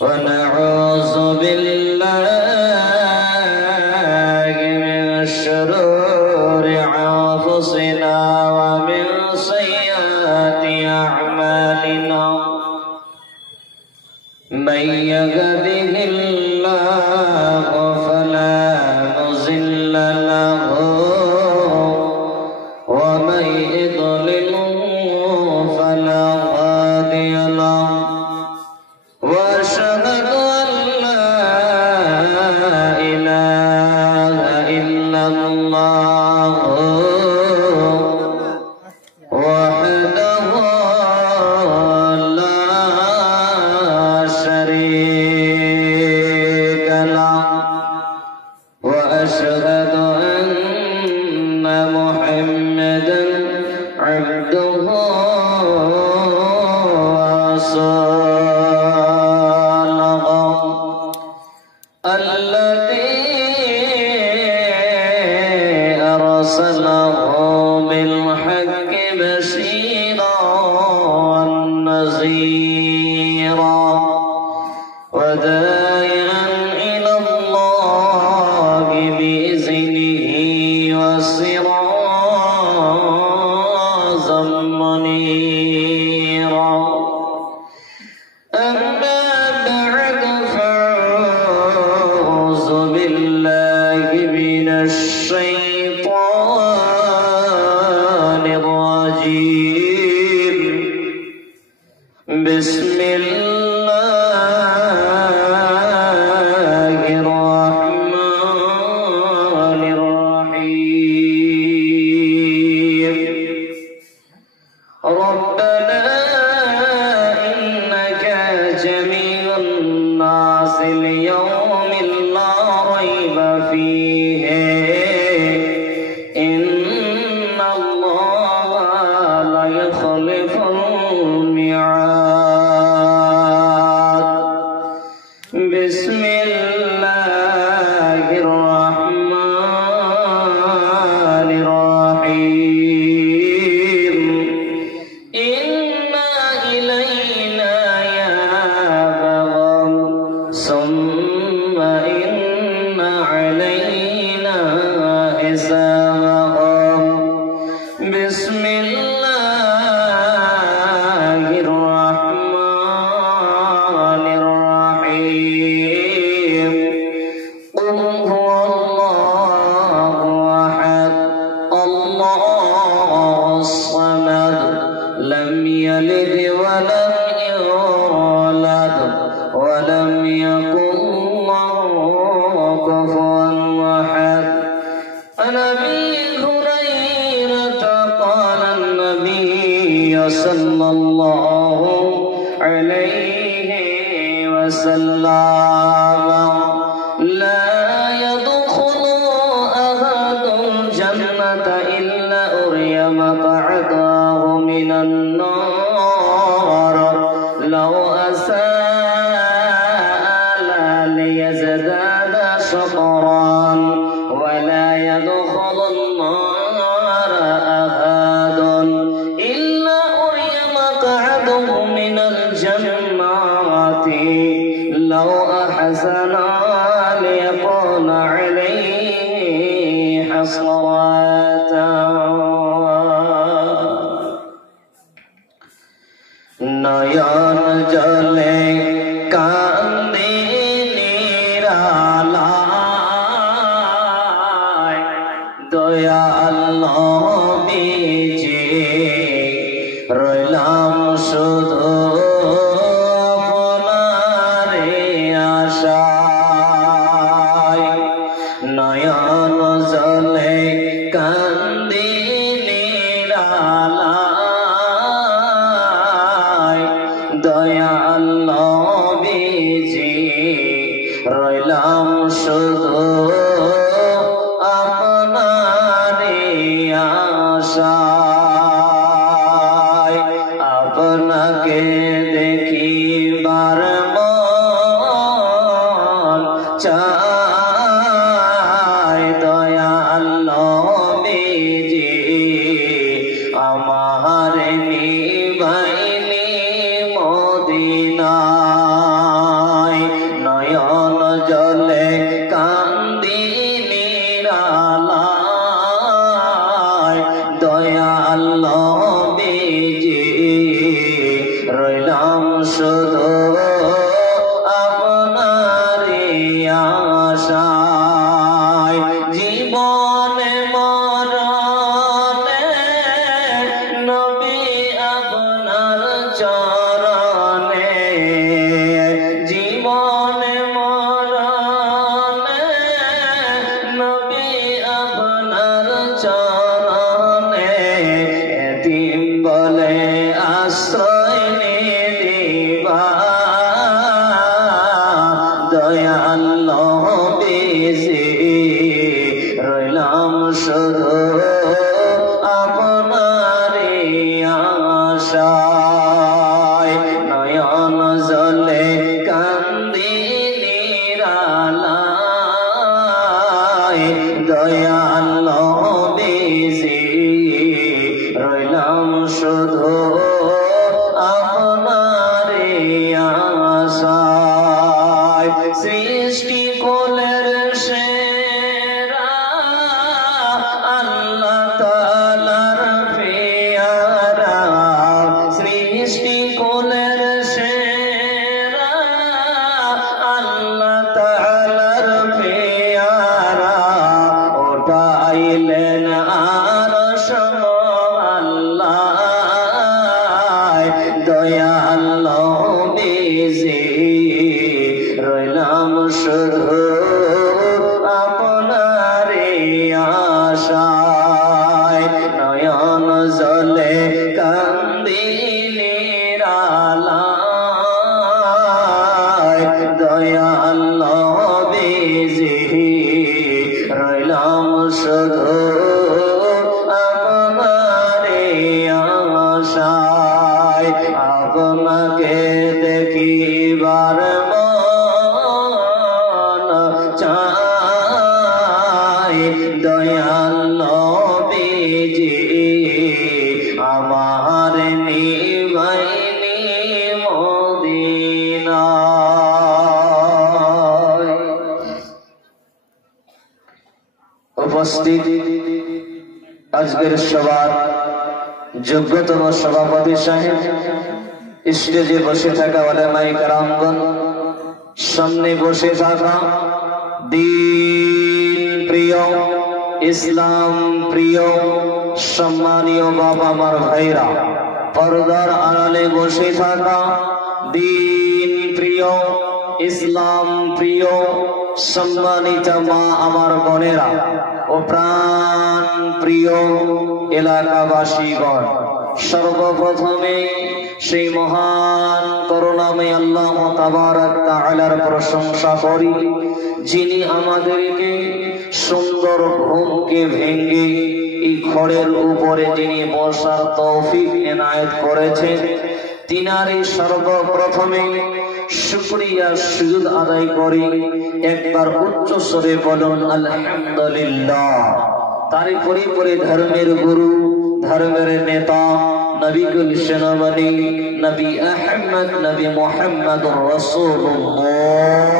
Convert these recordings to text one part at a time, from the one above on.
ونعوذ بالله من شرور أنفسنا ومن سيئات أعمالنا من يهده الله فلا مضل له ومن يضلل فلا هادي له وأشهد أن لا إله إلا الله وحده لا شريك له وأشهد أن محمدا عبده ورسوله الذي أرسله بالحق بشيرا ونذيرا وداعيا إلى الله بإذنه وسراجا منيرا أما بعد فأعوذ بالله من الشيطان الرجيم بسم الله الرحمن الرحيم ربنا إنك جميع الناس ليوم لا ريب فيه إن الله لا يخلف الميعاد بسم الله الرحمن الرحيم إن إلينا إيابهم ثم إن علينا حسابهم بسم الله الرحمن الرحيم قل هو الله أحد الله الصمد لم يلد ولم يولد ولم يكن له كفوا أحد عن أبي هريرة قال النبي صلى الله عليه وسلم لا يدخل أحد الجنة إلا أري مقعده من النار لو أساء ليزداد شطرا ولا يدخل النار أحد إلا أري مقعده من الجنة لو أحسن ليكون عليه حسرات নয়ন জলে কান্দে নিরালায় দয়াল নবীজি রইলাম শুধু আপনারে আশায় নয়ন জলে কান্দে নিরালায় দয়াল নবীজি রইলাম শুধু আপনারে আশায় আপনাকে দেখিবার মন চায় দয়াল নবীজি আমার আশ্রয় দিবা দয়াল নবীজি রইলাম শুধু আপনারই আশায় নয়ন জলে কান্দি নিরালায় দয়াল নবীজি রইলাম শুধু আপনারই আশায় সৃষ্টি কোলের সেরা আল্লাহ তাআলার পেয়ারা সৃষ্টি কোলের সেরা আল্লাহ তাআলার পেয়ারা ওঠাইলেন আরশ আল্লাহ দয়াল নবীজি রইলাম শুধু আপনারই আশায় নয়ন জলে কান্দি নিরালায় দয়াল নবীজি রইলাম শুধু আপনারই আশায় আপনাকে দেখিবার মন চায় দয়াল নবীজি আমার নিবাইনি মদিনায়। উপস্থিত আজকের সবার যোগ্যতম সভাপতি সাহেব, স্টেজে বসে থাকা উলামায়ে কেরামগণ, সামনে বসে থাকা দ্বীন প্রিয়, ইসলাম প্রিয় সম্মানীয় বাবা আমার ভাইরা, পর্দার আড়ালে বসে থাকা দ্বীন প্রিয়, ইসলাম প্রিয় সম্মানিত মা আমার বোনেরা ও প্রাণ প্রিয় এলাকাবাসীগণ, সর্বপ্রথমে সেই মহান করুণাময় আল্লাহ তাবারক তাআলার প্রশংসা করি, যিনি আমাদেরকে সুন্দর ঘুমকে ভেঙে এই ঘরের উপরে যিনি বসার তৌফিক এনায়েত করেছেন, তিনারই সর্বপ্রথমে শুকরিয়া সুজুদ আদায় করি। একবার উচ্চ স্বরে বলুন আলহামদুলিল্লাহ। তারই পরে ধর্মের গুরু, ধর্মের নেতা, নবীকুল সেনাবানী নবী আহমদ নবী মুহাম্মদুর রাসূলুল্লাহ,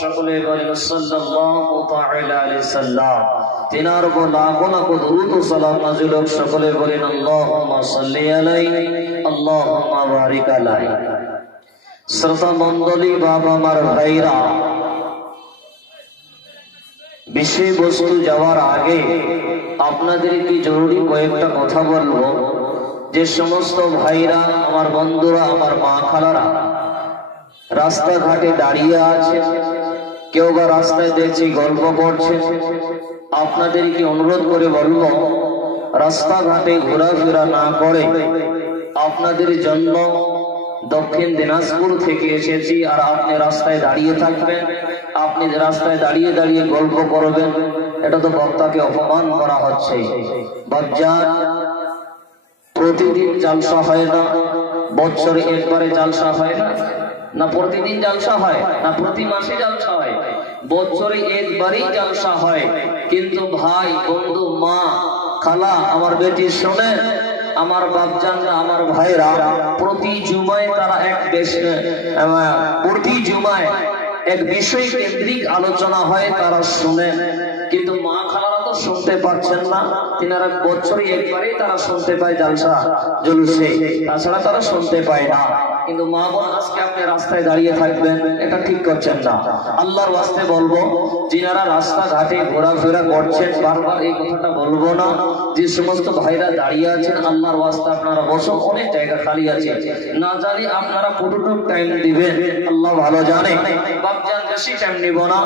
সকলে বলেন সাল্লাল্লাহু তাআলা আলাইহি সাল্লাম। তিনার উপর লাখো লাখো দরুদ ও সালাম নাযিল হোক। সকলে বলেন আল্লাহুম্মা সাল্লি আলাইহি আল্লাহুম্মা বারিক আলাইহি। শ্রোতা মণ্ডলী, বাবা আমার ভাইরা, বিষয়বস্তু যাওয়ার আগে আপনাদেরকে জরুরি কয়েকটা কথা বলবো। যে সমস্ত ভাইরা, আমার বন্ধুরা, আমার মা খালারা রাস্তাঘাটে দাঁড়িয়ে আছে, কেউ বা রাস্তায় দেখছি গল্প করছে, আপনাদেরকে অনুরোধ করে বলবো রাস্তাঘাটে ঘোরাফেরা না করে আপনাদের জন্য দক্ষিণ দিনাজপুর থেকে এসেছি, আর আপনি রাস্তায় দাঁড়িয়ে থাকবেন, আপনি রাস্তায় দাঁড়িয়ে দাঁড়িয়ে গল্প করবেন, এটা তো বক্তাকে অপমান করা হচ্ছে। বাজার প্রতিদিন জালসা হয় না, বছরে একবারে জালসা হয় না, না প্রতিদিন জালসা হয়, না প্রতি মাসে জালসা হয়, বছরে একবারই জালসা হয়। কিন্তু ভাই, বন্ধু, মা, খালা, আমার বেটি শোনে, আমার বাপজানরা, আমার ভাইরা, প্রতি জুমায় তারা প্রতি জুমায় এক বিষয় কেন্দ্রিক আলোচনা হয়, তারা শুনে। কিন্তু মা খালারা তো শুনতে পাচ্ছেন না, তিনারা বছরে একবারই তারা শুনতে পায় জালসা জলসে, তাছাড়া তারা শুনতে পায় না। কিন্তু মা বোন, আজকে আপনি রাস্তায় দাঁড়িয়ে থাকবেন, এটা ঠিক করছেন না। আল্লাহর ওয়াস্তে বলবো, যিনারা রাস্তাঘাটে ঘোরাফেরা করছেন, বারবার এই কথাটা বলবো না, যে সমস্ত ভাইরা দাঁড়িয়ে আছেন, আল্লাহর ওয়াস্তে আপনারা বসুন, অনেক জায়গা খালি আছে। না জানি আপনারা কতটুকু টাইম দিবেন, আল্লাহ ভালো জানে। বাপজান, বেশি টাইম নিব না,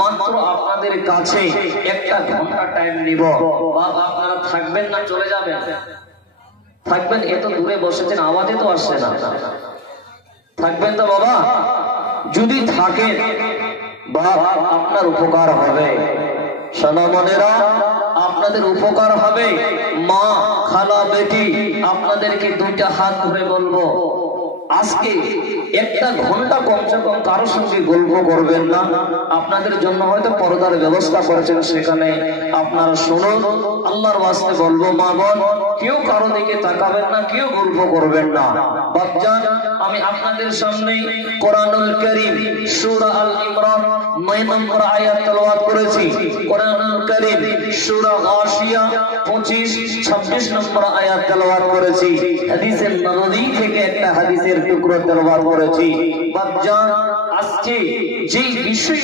মাত্র আপনাদের কাছে 1 ঘন্টা টাইম নিব। বাপ, আপনারা থাকবেন না চলে যাবেন? থাকবেন? এত দূরে বসেছেন, আওয়াজে তো আসছে না। থাকবেন তো বাবা? যদি থাকেন বাবা আপনার উপকার হবে। সোনামণিরা আপনাদের উপকার হবে। মা, খালা, বেটি আপনাদেরকে দুইটা হাত ধরে বলবো, আজকে একটা ঘন্টা কমসে কম কারোর সঙ্গে গল্প করবেন না। আপনাদের জন্য হয়তো পর্দার ব্যবস্থা করেছেন, সেখানে আপনারা শুনুন। আল্লাহর ওয়াস্তে বলবো, মা বোন কেউ কারো দিকে তাকাবেন না, কেউ গল্প করবেন না। বাপজান, আমি আপনাদের সামনে কোরআনুল কারীম সূরা আল ইমরান 9 নম্বর আয়াত তেলাওয়াত করেছি। কোরআনুল কারীম সূরা গাশিয়া 25-26 নম্বর আয়াত তেলাওয়াত করেছি। হাদিসের নববী থেকে একটা হাদিসের টুকরো তেলাওয়াত করেছি। বাপজান, আজকে যে বিষয়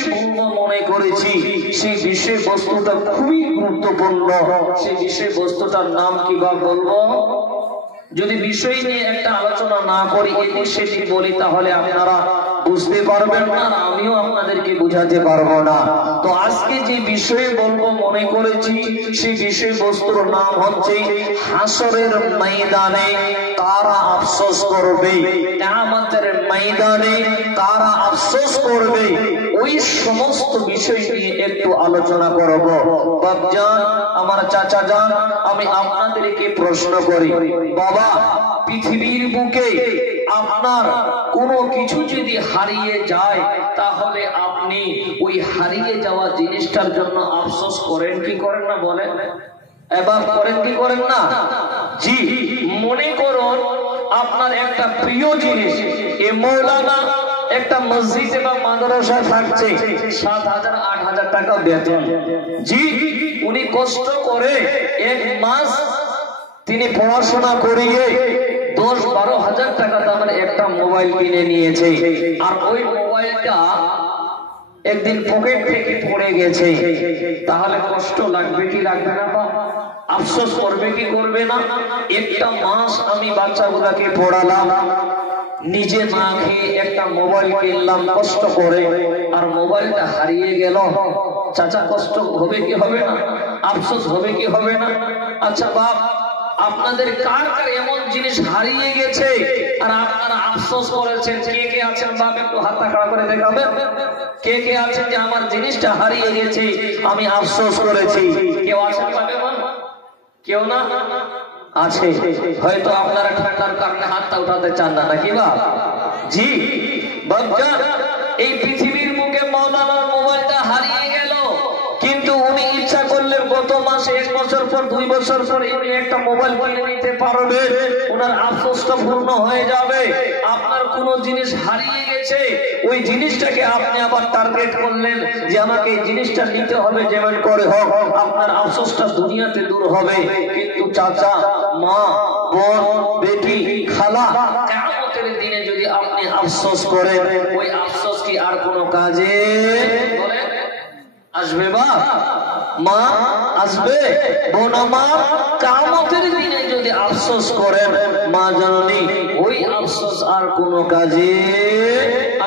মনে করেছি সেই বিষয় বস্তুটা খুবই গুরুত্বপূর্ণ। সেই বিষয় বস্তুটার নাম কি বা বলবো? যদি বিষয় নিয়ে একটা আলোচনা না করি, এদিক সেদিক বলি, তাহলে আপনারা বুঝতে পারবেন না, আমিও আপনাদেরকে বুঝাতে পারবো না। তো আজকে যে বিষয়ে বলবো মনে করেছি সেই বিষয় বস্তুর নাম হচ্ছে হাসরের ময়দানে কারা আফসোস করবে, কিয়ামতের ময়দানে কারা আফসোস করবে, ওই সমস্ত বিষয় নিয়ে একটু আলোচনা করব। বাপজান, আমার চাচা যান, আমি আপনাদেরকে প্রশ্ন করি, বাবা পৃথিবীর বুকে আপনার কোনো কিছু যদি হারিয়ে যায়, তাহলে আপনি ওই হারিয়ে যাওয়া জিনিসটার জন্য আফসোস করেন কি করেন না? বলেন এবার, করেন কি করেন না? জি, মনে করুন আপনার একটা প্রিয় জিনিস, এ মৌলানা একটা মসজিদে বা মাদ্রাসায় থাকছে, 7,000-8,000 টাকা বেতন। জি, উনি কষ্ট করে 1 মাস তিনি পড়াশোনা করিয়ে 10-12 হাজার টাকা দামের একটা মোবাইল কিনে নিয়েছে। আর ওই মোবাইলটা একদিন পকেট থেকে পড়ে গেছে, তাহলে কষ্ট লাগবে কি লাগবে না? আফসোস করবে কি করবে না? একটা মাস আমি বাচ্চাগুলাকে পড়ালাম, নিজে না খেয়ে একটা মোবাইল কিনলাম কষ্ট করে, আর মোবাইলটা হারিয়ে গেল। চাচা, কষ্ট হবে কি হবে না? আফসোস হবে কি হবে না? আচ্ছা বাপ, আপনাদের কার কার এমন জিনিস হারিয়ে গেছে আর আপনারা আফসোস করেছেন? কে কে আছেন বাপ, একটু হাতটা খাড়া করে দেখাবেন। কে কে আছেন যে আমার জিনিসটা হারিয়ে গেছে, আমি আফসোস করেছি? কেউ আছেন বাপে? কেউ না? আছে, হয়তো আপনারা ঠান্ডার কারণে হাতটা উঠাতে চান না, নাকি বাপ? জি বাপজান, এই পৃথিবীর মুখে মৌলানার মোবাইলটা হারিয়ে গেল, কিন্তু উনি ইচ্ছা করলে গত মাসে 1 বছর পর 2 বছর পর উনি একটা মোবাইল কিনে নিতে পারবে, ওনার আফসোসটা পূর্ণ হয়ে যাবে। আপনার কোনো জিনিস হারিয়ে গেছে, ওই জিনিসটাকে আপনি আবার টার্গেট করলেন যে আমাকে এই জিনিসটা নিতে হবে, যেমন করে হোক, আপনার আফসোসটা দুনিয়াতে দূর হবে। কিন্তু চাচা, মা, বোন, বেটি, খালা, কিয়ামতের দিনে যদি আপনি আফসোস করেন, ওই আফসোস কি আর কোনো কাজে বলেন আসবে? বাপ মা আসবে? বোন আমার, কিয়ামতের দিনে যদি আফসোস করেন মা জননী, ওই আফসোস আর কোনো কাজে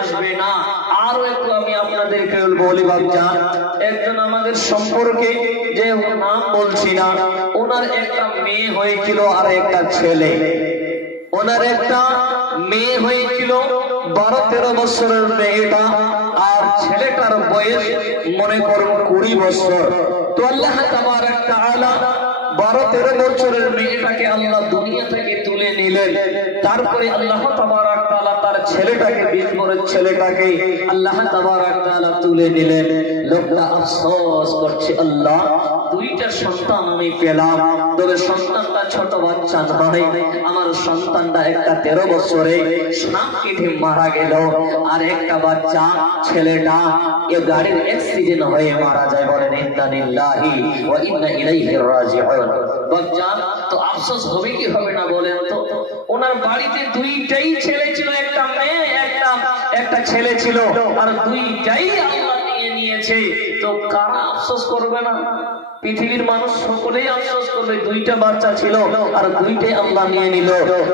আসবে না। আরো একটু আমি আপনাদেরকে বলি বাপজান, একজন আমাদের সম্পর্কে, যে নাম বলছি না, ওনার একটা মেয়ে হয়েছিল আর একটা ছেলে। ওনার একটা মেয়ে হয়েছিল 12-13 বছরের মেয়েটা, আর ছেলেটার বয়স মনে করুন 20 বছর। তো আল্লাহ তাবারক তাআলা 12-13 বছরের মেয়েটাকে আল্লাহ দুনিয়া থেকে তুলে নিলেন। তারপরে আল্লাহ তাবারক তাআলা তার ছেলেটাকে, 20 বছরের ছেলেটাকে আল্লাহ তাবারক তাআলা তুলে নিলেন। লোকটা আফসোস করছে, আল্লাহ 2টা সন্তান আমি পেলাম, তবে সন্তানটা ছোট বাচ্চা নয়, আমার সন্তানটা একটা 13 বছরে সাপ কেটে মারা গেল, আর একটা বাচ্চা ছেলেটা এ গাড়ির অ্যাক্সিডেন্ট হয়ে মারা যায়। বলেন ইন্না লিল্লাহি ওয়া ইন্না ইলাইহি রাজিউন। বাচ্চান, তো আফসোস হবে কি হবে না বলেন তো? ওনার বাড়িতে 2টাই ছেলে ছিল, একটা মেয়ে একটা ছেলে ছিল, আর 2টাই আল্লাহ নিয়ে নিয়েছে। তো কারা আফসোস করবে না? পৃথিবীর মানুষ সকলেই আফসোস করবে, 2টা বাচ্চা ছিল আর 2টাই আল্লাহ নিয়ে নিল।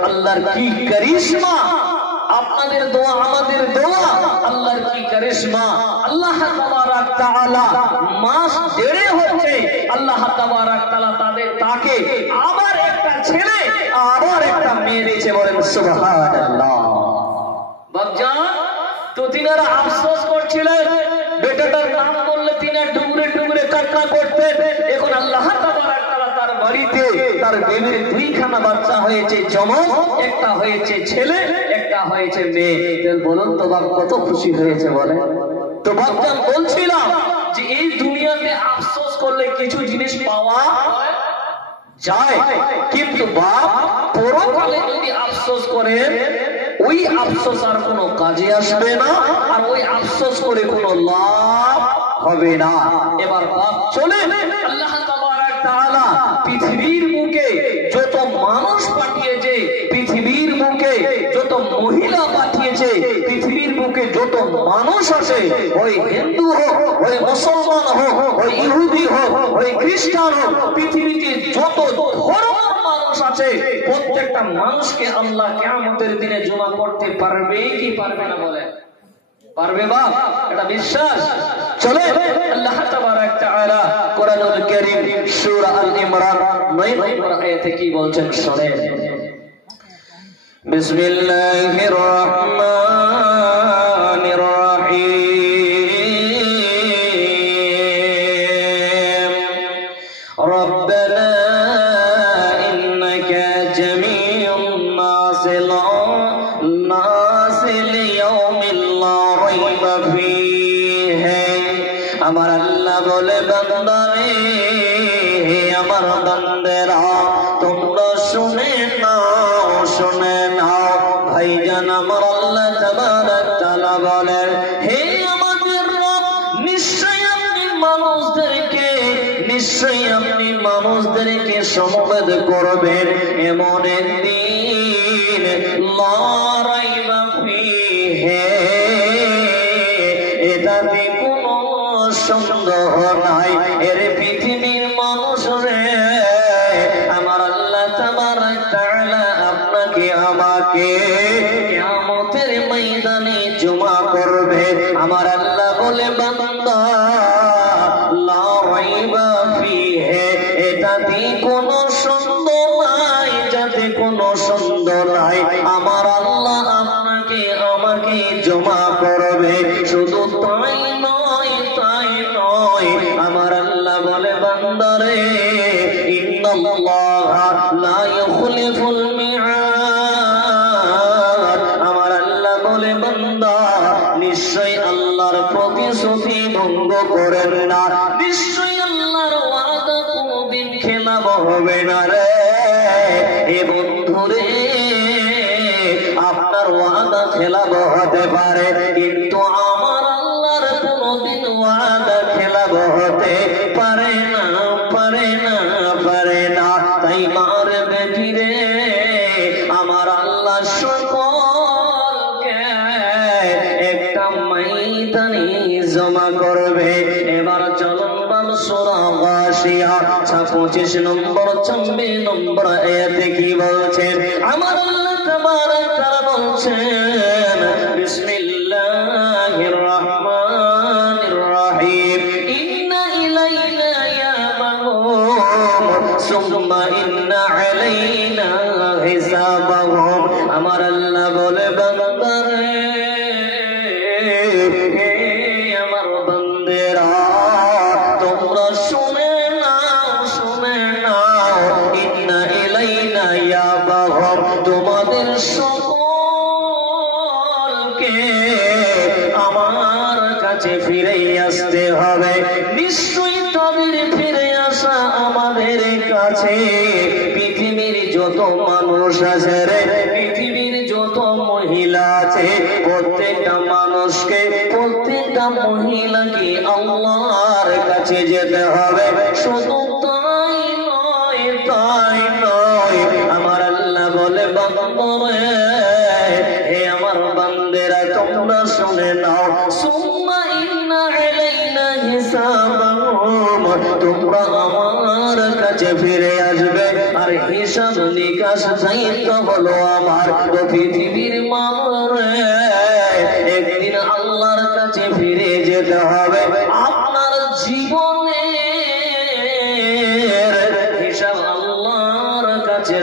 আল্লাহর কি কারিশমা! আপনাদের দোয়া, আমাদের দোয়া, আল্লাহর কি কারিশমা! আল্লাহ তাবারক তাআলা মাস 1.5 হচ্ছে, আল্লাহ তাবারক তাআলা তাকে আবার একটা ছেলে আবার একটা মেয়ে দিয়েছে, বলেন সুবহানাল্লাহ। বাপজান, তো তিনারা আফসোস করছিলেন, বেটাটার নাম বললে তিনার ডুবরে ডুবরে কান্না করতেন। এখন আল্লাহ তাবারক তাআলা তার বাড়িতে তার বেবির দুইখানা বাচ্চা হয়েছে, জমজ, একটা হয়েছে ছেলে, একটা হয়েছে মেয়ে। বলুন তো বাপ কত খুশি হয়েছে বলেন। তো বাপজান বলছিলাম যে এই দুনিয়াতে আফসোস করলে কিছু জিনিস পাওয়া যায়, কিন্তু বাপ পরকালে যদি আফসোস করেন ওই আফসোস আর কোনো কাজে আসবে না, আর ওই আফসোস করে কোনো লাভ হবে না। এবার বাপ চলে আল্লাহ তাবারক তাআলা পৃথিবীর বুকে যত মানুষ পাঠিয়েছে, পৃথিবীর বুকে যত মহিলা পাঠিয়েছে, পৃথিবীর বুকে যত মানুষ আছে, ওই হিন্দু হোক, ওই মুসলমান হোক, ওই ইহুদি হোক, ওই খ্রিস্টান হোক, পৃথিবীতে যত ধর্মের মানুষ আছে, প্রত্যেকটা মানুষকে আল্লাহ কিয়ামতের দিনে জমা করতে পারবে কি পারবে না বলে? পারবে বাপ, এটা বিশ্বাস। চলে আল্লাহ তাবারক তাআলা কোরআনুল কারীম সূরা আল ইমরান 9 নম্বর আয়াতে কি বলছেন শুনেন। বিসমিল্লাহির রাহমানির রহিম। রব্বানা ইন্নাকা জামিউন নাসিল ইয়াউমিল লা রাইবা ফীহি। আমার আল্লাহ বলে, বান্দারে, আমার বান্দেরা, তোমরা শুনে নাও, শুনে নাও। ভাইজান আমার আল্লাহ তাবারক তাআলা বলেন, হে আমাদের রব, নিশ্চয়ই আপনি মানুষদেরকে সমবেত করবেন এমন একদিন, লা রাইবা ফীহি, এটাতে কোনো সন্দেহ নাই। এর পৃথিবীর মানুষ রে, আমার আল্লাহ তাবারক তাআলা আপনাকে আমাকে কিয়ামতের ময়দানে জমা করবে। আমার আল্লাহ বলে, বান্দা, লা রাইবা ফীহি, এটাতে কোনো সন্দেহ নাই, যাতে কোনো সন্দেহ নাই। আমার আল্লাহ আপনাকে আমাকে জমা করবে। শুধু তাই নয়, তাই নয়, আমার আল্লাহ বলে, বান্দারে, ইন্নাল্লাহা লা ইউখলিফুল মিআদ। আমার আল্লাহ বলে, বান্দা, নিশ্চয়ই আল্লাহর প্রতিশ্রুতি ভঙ্গ করেন না, নিশ্চয়ই আল্লাহর ওয়াদা কোনদিন খেলাফ হবে না রে। এ বন্ধুরে, আপনার ওয়াদা খেলাফ হতে পারে, কিন্তু আমার আল্লাহর কোনদিন ওয়াদা খেলাফ হতে পারে না, পারে না, পারে না। তাই মার বেটিরে, আমার আল্লাহ সকলকে একটা ময়দানে জমা করবে। এবার চলুন বল সূরা গাশিয়া 25 নম্বর 26 নম্বর আয়াতে কি বলছেন? আমার আল্লাহ তাবারক তাআলা বলছেন, বিসমিল্লাহির রাহমানির রহিম। ইন্না ইলাইনা ইয়াবাহুম সুম্মা ইন্না আলাইনা হিসাবাহুম। আমার আল্লাহ বলে, বান্দারে, আমার বান্দেরা, তোমরা শুনে নাও, শুনে নাও। ইন্না ইলাইনা ইয়াবাহুম, তোমাদের সকলকে আমার কাছে ফিরে আসতে হবে। নিশ্চয়ই তাদের ফিরে আসা আমাদের কাছে। পৃথিবীর যত মানুষ আছে রে, পৃথিবীর যত মহিলা আছে, প্রত্যেকটা মানুষকে, প্রত্যেকটা মহিলাকে আল্লাহর কাছে যেতে হবে। শুধু তাই নয়, তাই নয়, আমার আল্লাহ বলে, বান্দরে, হে আমার বান্দেরা, তোমরা শুনে নাও। সুম্মা ইন্না আলাইনা হিসাবাহুম, তোমরা আমার কাছে ফিরে আসবে, আর হিসাব নিকাশ দায়িত্ব হলো আমার। তো পৃথিবীর মানুষ, একদিন আল্লাহর কাছে ফিরে যেতে হবে। আপনার জীবনের হিসাব আল্লাহর কাছে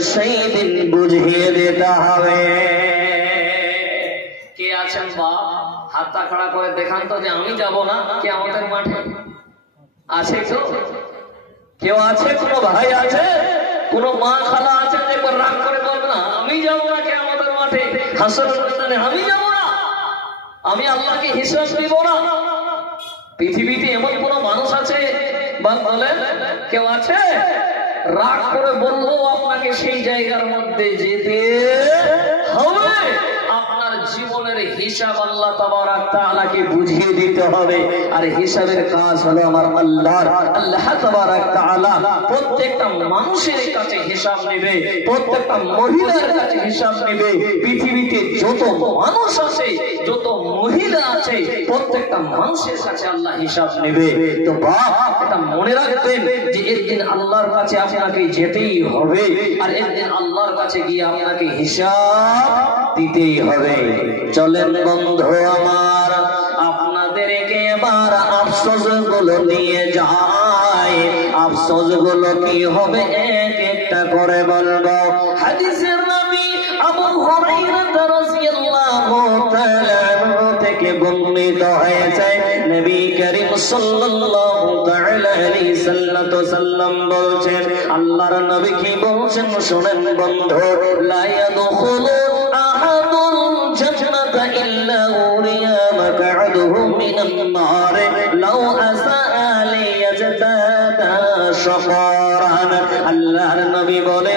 হাতটা খাড়া করে দেখান তো যে আমি যাব না কিয়ামতের মাঠে। আছে তো কেউ আছে? কোনো ভাই আছে? কোনো মা খালা আছে যে রাগ করে বলবে না আমি যাব না কিয়ামতের মাঠে, হাসরের ময়দানে আমি যাব না, আমি আল্লাহকে হিসাব দিব না? পৃথিবীতে এমন কোন মানুষ আছে বলেন? কেউ আছে? রাগ করে বলবো আপনাকে সেই জায়গার মধ্যে যেতে হবে। আপনার জীবনের হিসাব আল্লাহ তাবারাক তাআলাকে বুঝিয়ে দিতে হবে। আর হিসাবের কাজ হলো আমার আল্লাহর। আল্লাহ তাবারাক তাআলা প্রত্যেকটা মানুষের কাছে হিসাব নেবে, প্রত্যেকটা মহিলার কাছে হিসাব নেবে। পৃথিবীতে যত মানুষ আছে, যত মহিলা আছে, প্রত্যেকটা মানুষের কাছে আল্লাহ হিসাব নেবে। তো বাপ এটা মনে রাখবেন যে একদিন আল্লাহর কাছে আপনাকে যেতেই হবে, আর একদিন আল্লাহর কাছে গিয়ে আপনাকে হিসাব দিতেই হবে। চলেন বন্ধু আমার, আপনাদেরকে এবার আফসোস গুলো নিয়ে যায়। আফসোস গুলো কি হবে এক একটা করে বলবো। হাদিসের নবী আবু হুরায়রা রাদিয়াল্লাহু তাআলা থেকে বর্ণিত হয়েছে, নবী করিম সাল্লাল্লাহু তাআলা আলাইহি সাল্লাম বলছেন, আল্লাহর নবী কি বলছেন শুনেন বন্ধু। লা ইয়াদখুলু আহাদুল জান্নাতা ইল্লা উরিয়া মাকআদুহু মিনান নার লাউ আসাআ লিয়াজতাদা শাকারান। আল্লাহর নবী বলে,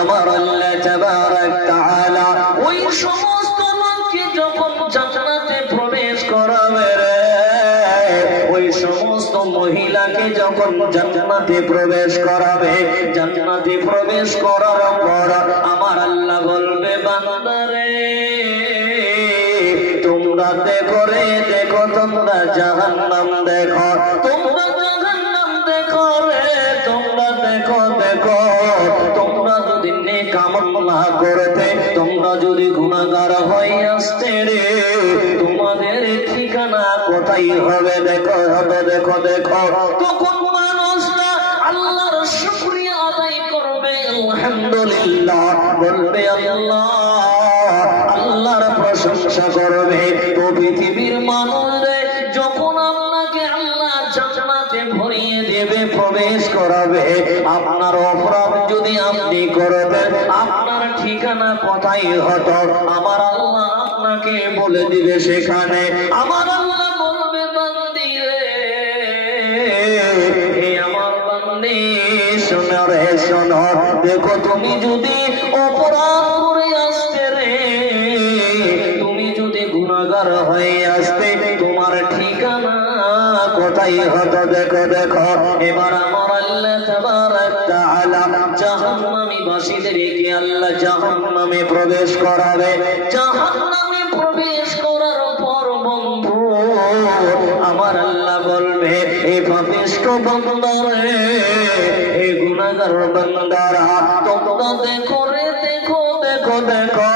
আমার আল্লাহ তাবারাক তাআলা ওই সমস্ত লোককে যখন জান্নাতে প্রবেশ করাবে, ওই সমস্ত মহিলাকে যখন জান্নাতে প্রবেশ করাবে, জান্নাতে প্রবেশ করার পর আমার আল্লাহ বলবে, বান্দারে তোমরা দেখো রে, দেখো তোমরা জাহান্নাম দেখো, তোমরা জাহান্নাম দেখো রে, তোমরা দেখো দেখো। তোমরা যদি নেক আমল না করতে, তোমরা যদি গুনাহগার হয়ে আসতে রে, তোমাদের ঠিকানা কোথায় হবে দেখো, হবে দেখো দেখো। তখন মানুষরা আল্লাহর শুকরিয়া আদায় করবে, আলহামদুলিল্লাহ বলবে, আল্লাহ আল্লাহর প্রশংসা করবে। তো পৃথিবীর মানুষদের যখন আপনাকে আল্লাহ জান্নাতে ভরিয়ে দেবে, প্রবেশ করাবে, আপনার অপরাধ যদি আপনি করতেন, আপনার ঠিকানা কোথায় হতো, আমার আল্লাহ আপনাকে বলে দিবে সেখানে। আমার আল্লাহ বলবে, বান্দি রে, হে আমার বান্দি শোনো রে শোনো, দেখো তুমি যদি অপরাধ করে আসতে রে, তুমি যদি গুনাহগার হয়ে আসতে, তোমার ঠিকানা কোথায় হতো দেখো দেখো। এবার আমার আল্লাহ তাবারাক তাআলা জাহান্নামী বাসীদেরকে আল্লাহ জাহান্নামে প্রবেশ করাবে। জাহান্নামে প্রবেশ করার পর বন্ধু আমার আল্লাহ বলবে, এই পাপিষ্ঠ বান্দারে, এই গুনাহগার বান্দারা, তোমরা দেখো রে, দেখো দেখো দেখো,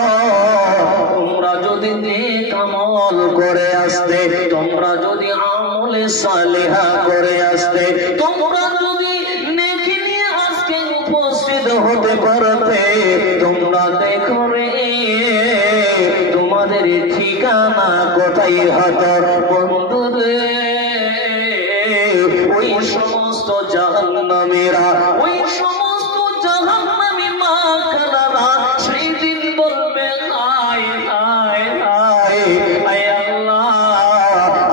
তোমরা যদি নেক আমল করে আসতে, তোমরা যদি আমলে সালেহা করে আসতে, তোমরা যদি নেকি নিয়ে আজকে উপস্থিত হতে পারতে, তোমরা দেখো রে তোমাদের ঠিকানা কোথায় হতো বন্ধু রে। ওই সমস্ত জাহান্নামীরা, ওই সমস্ত জাহান্নামী মা খালারা সেই দিন বলবে, হায় হায় হায়, আয় আল্লাহ,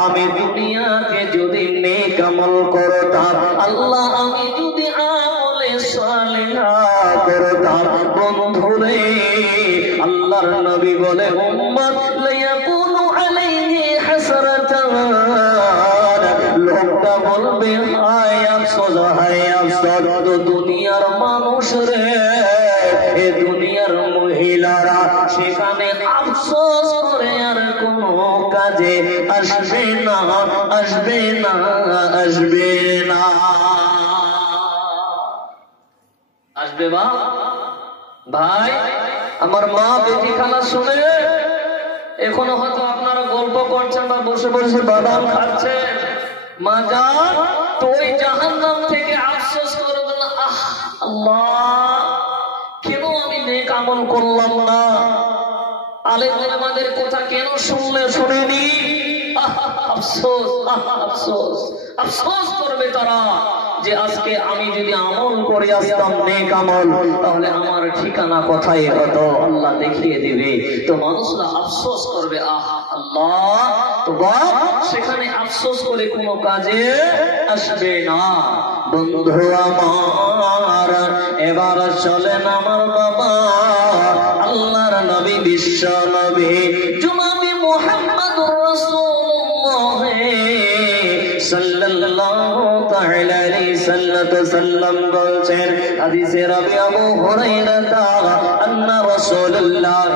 আমি দুনিয়াতে যদি নেক আমল করতাম, আল্লাহ আমি যদি আমলে সালেহা করতাম বন্ধু রে। আল্লাহর নবী বলে, উম্মত লায়াকুনু আলাইহি হাসরাতান, লোকটা বলবে, হায় আফসোস, হায় আফসোস। তো দুনিয়ার মানুষ রে, এ দুনিয়ার মহিলারা সেখানে আফসোস করে আর কোনো কাজে আসবে না, আসবে না, আসবে না, আসবে বা ভাই আমার মা বেটি খালা শুনে এখনো হয়তো আপনারা গল্প করছেন বা বসে বসে বাদাম খাচ্ছেন, মা যান, তো ওই জাহান্নাম থেকে আফসোস করবেন, আহ আল্লাহ কেন আমি নেক আমল করলাম না, আলেম ওলামাদের কথা কেন শুনেনি? আফসোস, আফসোস, আফসোস করবে তারা যে আজকে আমি যদি আমল করে আসতাম নেক আমল, তাহলে আমার ঠিকানা কোথায় হতো আল্লাহ দেখিয়ে দিবে। তো মানুষরা আফসোস করবে, আল্লাহ তো সেখানে আফসোস করে কোনো কাজে আসবে না। বন্ধু আমার, এবার চলেন আমার বাবা আল্লাহর নবী, বিশ্ব নবী জনাবে মুহাম্মদুর রাসূলুল্লাহ সাল্লাল্লাহু তাআলা আলাইহি সাল্লাম বলছেন হাদিসে রাবি আবু হুরায়রা আন্না রাসূলুল্লাহ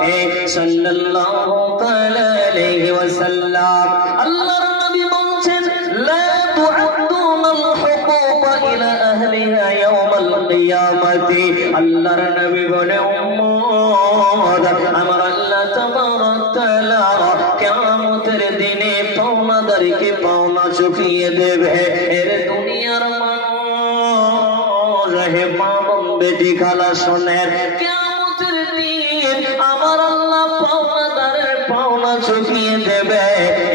সাল্লাল্লাহু তাআলা আলাইহি ওয়াসাল্লাম, আল্লাহর নবী বলছেন লা তুআদ্দুনাল হুকুকা ইলা আহলিহা ইয়াওমাল কিয়ামাতি। আল্লাহর নবী বলে উম্মত আমার আল্লাহ তাবারক তাআলা কিয়ামতের দিনে পাওনাদারকে পাওনা চুকিয়ে দেবে। এর দুনিয়ার মানুষ হে মা বোন বেটি খালা শোনেন, কিয়ামতের দিন আমার আল্লাহ পাওনাদারের পাওনা চুকিয়ে দেবে।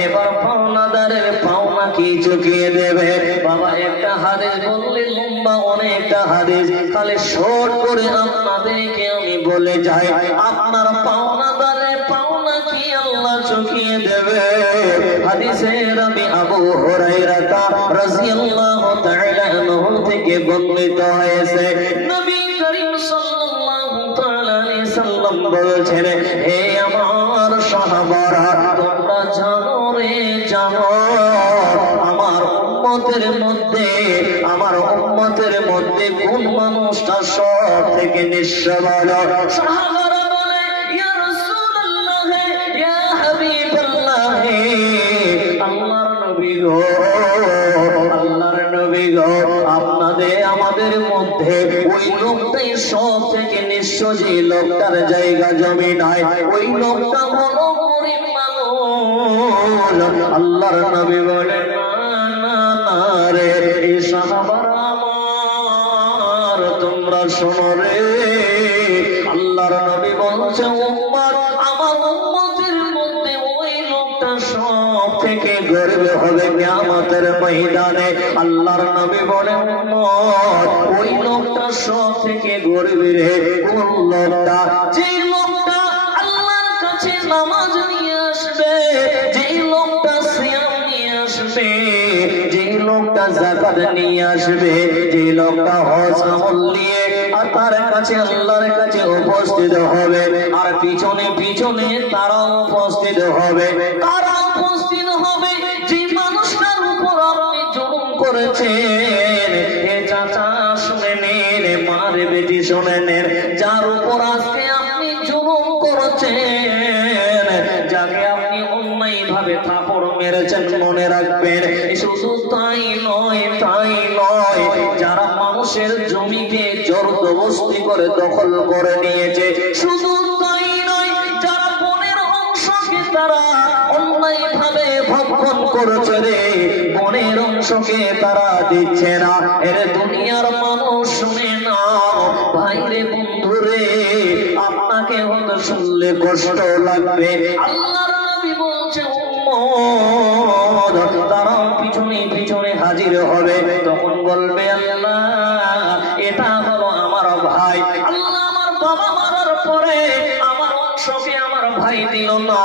এবার পাওনাদারের পাওনা কি চুকিয়ে দেবে? বাবা একটা হাদিস বললে লম্বা অনেকটা হাদিস, তাহলে শর্ট করে আপনাদেরকে আমি বলে যাই, আপনার পাওনাদারের পাওনা কি আল্লাহ চুকিয়ে দেবে। হাদিসে রাবি আবু হুরায়রা রাদিয়াল্লাহু তাআলা আনহু থেকে বর্ণিত হয়েছে, নবী করিম সাল্লাল্লাহু তাআলা আলাইহি সাল্লাম বলেছেন, হে আমার সাহাবারা তোমরা জানো রে জানো আমার উম্মতের মধ্যে কোন মানুষটা সব থেকে নিঃস্ব ভালো। সাহাবারা বলে ইয়া রাসূলুল্লাহ ইয়া হাবিবাল্লাহ, আল্লাহর নবী গো, আল্লাহর নবী গো, আমাদের মধ্যে ওই লোকটাই সব থেকে নিঃস্ব, যে লোকটার জায়গা জমি নাই, ওই লোকটা হলো গরিব মানুষ। আল্লাহর নবী বলে না রে এই সাহাবারা আমার, তোমরা শোনো রে, আল্লাহর নবী বলছে উম্মত আমার উম্মতের মধ্যে ওই লোকটা সব থেকে গরিব হবে কিয়ামতের ময়দানে। আল্লাহর নবী বলেন উম্মত ওই লোকটা সব থেকে গরিব রে কোন লোকটা? যে লোকটা আল্লাহর কাছে নামাজ নিয়ে আসবে, যে লোকটা সিয়াম নিয়ে আসবে, যে লোকটা যাকাত নিয়ে আসবে, যে লোকটা হজ আমল নিয়ে আর তার কাছে আল্লাহর কাছে উপস্থিত হবে, আর পিছনে পিছনে তারা উপস্থিত হবে। তারা উপস্থিত হবে যে মানুষটার উপর আপনি জুলুম করেছেন। এ চাচা শুনে নেন, মার বেটি শুনে নেন, যার উপর আজকে আপনি জুলুম করেছেন, যাকে আপনি অন্যায় ভাবে থাপড় মেরেছেন, মনে রাখবেন শুধু তাই নয়, যারা মানুষের জমিকে জবরদস্তি করে দখল করে নিয়েছে, শুধু তাই নয়, যারা বনের অংশকে তারা অন্যায় ভাবে ভক্ষণ করেছে রে, বনের অংশকে তারা দিচ্ছে না। এর দুনিয়ার মানুষ শুনে না ভাইরে বন্ধুরে, আপনাকে হয়তো শুনলে কষ্ট লাগবে। আল্লাহর নবী বলছে উম্মত তারা পিছনে পিছনে হাজির হবে, তখন বলবে আল্লাহ এটা হলো আমার ভাই, আল্লাহ আমার বাবা মারার পরে আমার অংশকে আমার ভাই দিল না,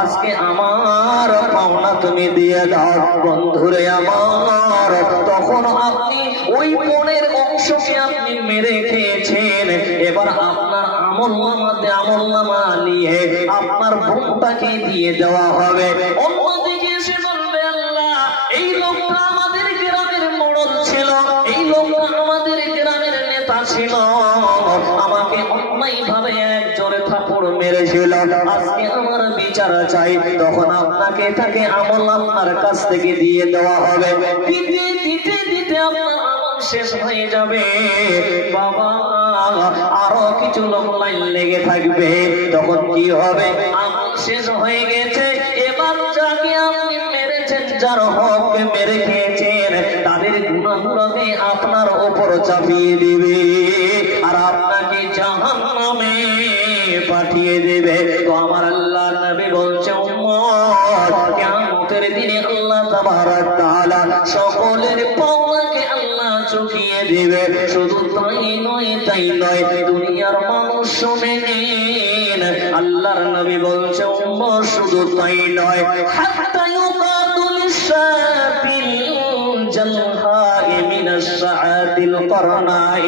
আজকে আমার পাওনা তুমি দিয়ে দাও। বন্ধুরে আমার, তখন আপনি ওই বোনের অংশকে আপনি মেরে খেয়েছেন, এবার আপনার আমলনামা নিয়ে আপনার বোনটাকে দিয়ে দেওয়া হবে। অন্যদিকে এসে বলবে আল্লাহ এই লোকটা আমাদের গ্রামের মোড়ল ছিল, এই লোকটা আমাদের গ্রামের নেতা ছিল, আমাকে অন্যায় ভাবে এক জোরে থাপড় মেরেছিল, আজকে আমার বিচার চাই। তখন আপনাকে তাকে আমল আপনার কাছ থেকে দিয়ে দেওয়া হবে। দিতে দিতে দিতে আপনার আমল শেষ হয়ে যাবে। বাবা আরো কিছু লোক লাইন লেগে থাকবে, তখন কি হবে? আমল শেষ হয়ে গেছে, এবার যাকে আপনি মেরেছেন, যার হককে মেরে খেয়েছেন, তাদের গুনাহগুলোকে আপনার উপর চাপিয়ে দিবে, আর আপনাকে জাহান্নামে পাঠিয়ে দেবে। তো আমার আল্লাহ নবী বলছে উম্মত কিয়ামতের দিনে আল্লাহ তাবারক তাআলা সকলের পাওয়াকে আল্লাহ চুকিয়ে দেবে। শুধু তাই নয় দুনিয়ার মানুষ শুনে নিন, আল্লাহর নবী বলছে উম্মত শুধু তাই নয়, হাত্তা ইউকাতুল শাতিল জালহাই মিনাশ শাআতিল করনাই।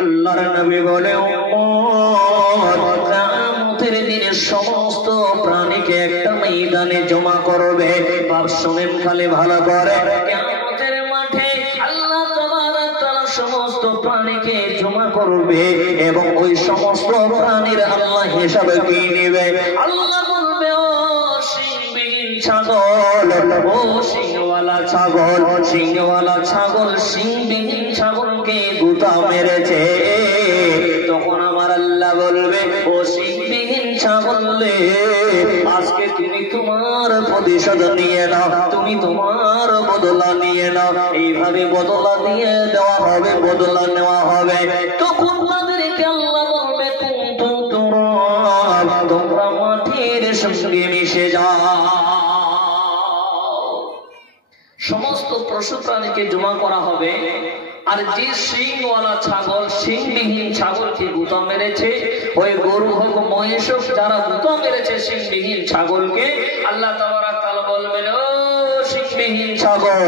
আল্লাহর নবী বলে উম্মত কিয়ামতের দিনে সমস্ত প্রাণীকে একটা ময়দানে জমা করবে। বাপ শুনেন খালি ভালো করে, কিয়ামতের মাঠে আল্লাহ তাবারক তাআলা সমস্ত প্রাণীকে জমা করবে এবং ওই সমস্ত প্রাণীর আল্লাহ হিসাবে কি নেবে? আল্লাহ বলবে ও সিংবিহীন ছাগল, ও সিংওয়ালা ছাগল, সিংওয়ালা ছাগল সিংবিহীন ছাগলকে গুতা মেরেছে। তখন আমার আল্লাহ বলবে ও সিংবিহীন ছাগল রে, আজকে তুমি তোমার প্রতিশোধ নিয়ে নাও, তুমি তোমার বদলা নিয়ে নাও। এইভাবে বদলা দিয়ে দেওয়া হবে, বদলা নেওয়া হবে। তখন তাদেরকে আল্লাহ বলবে তোমরা মাটির সঙ্গে মিশে যাও। সমস্ত পশু প্রাণীকে জমা করা হবে, আর যে সিংওয়ালা ছাগল সিংবিহীন ছাগলকে গুতা মেরেছে, ওই গরু হোক মহিষ হোক যারা গুতা মেরেছে সিংবিহীন ছাগলকে, আল্লাহ তাবারক তাআলা বলবেন ও সিংবিহীন ছাগল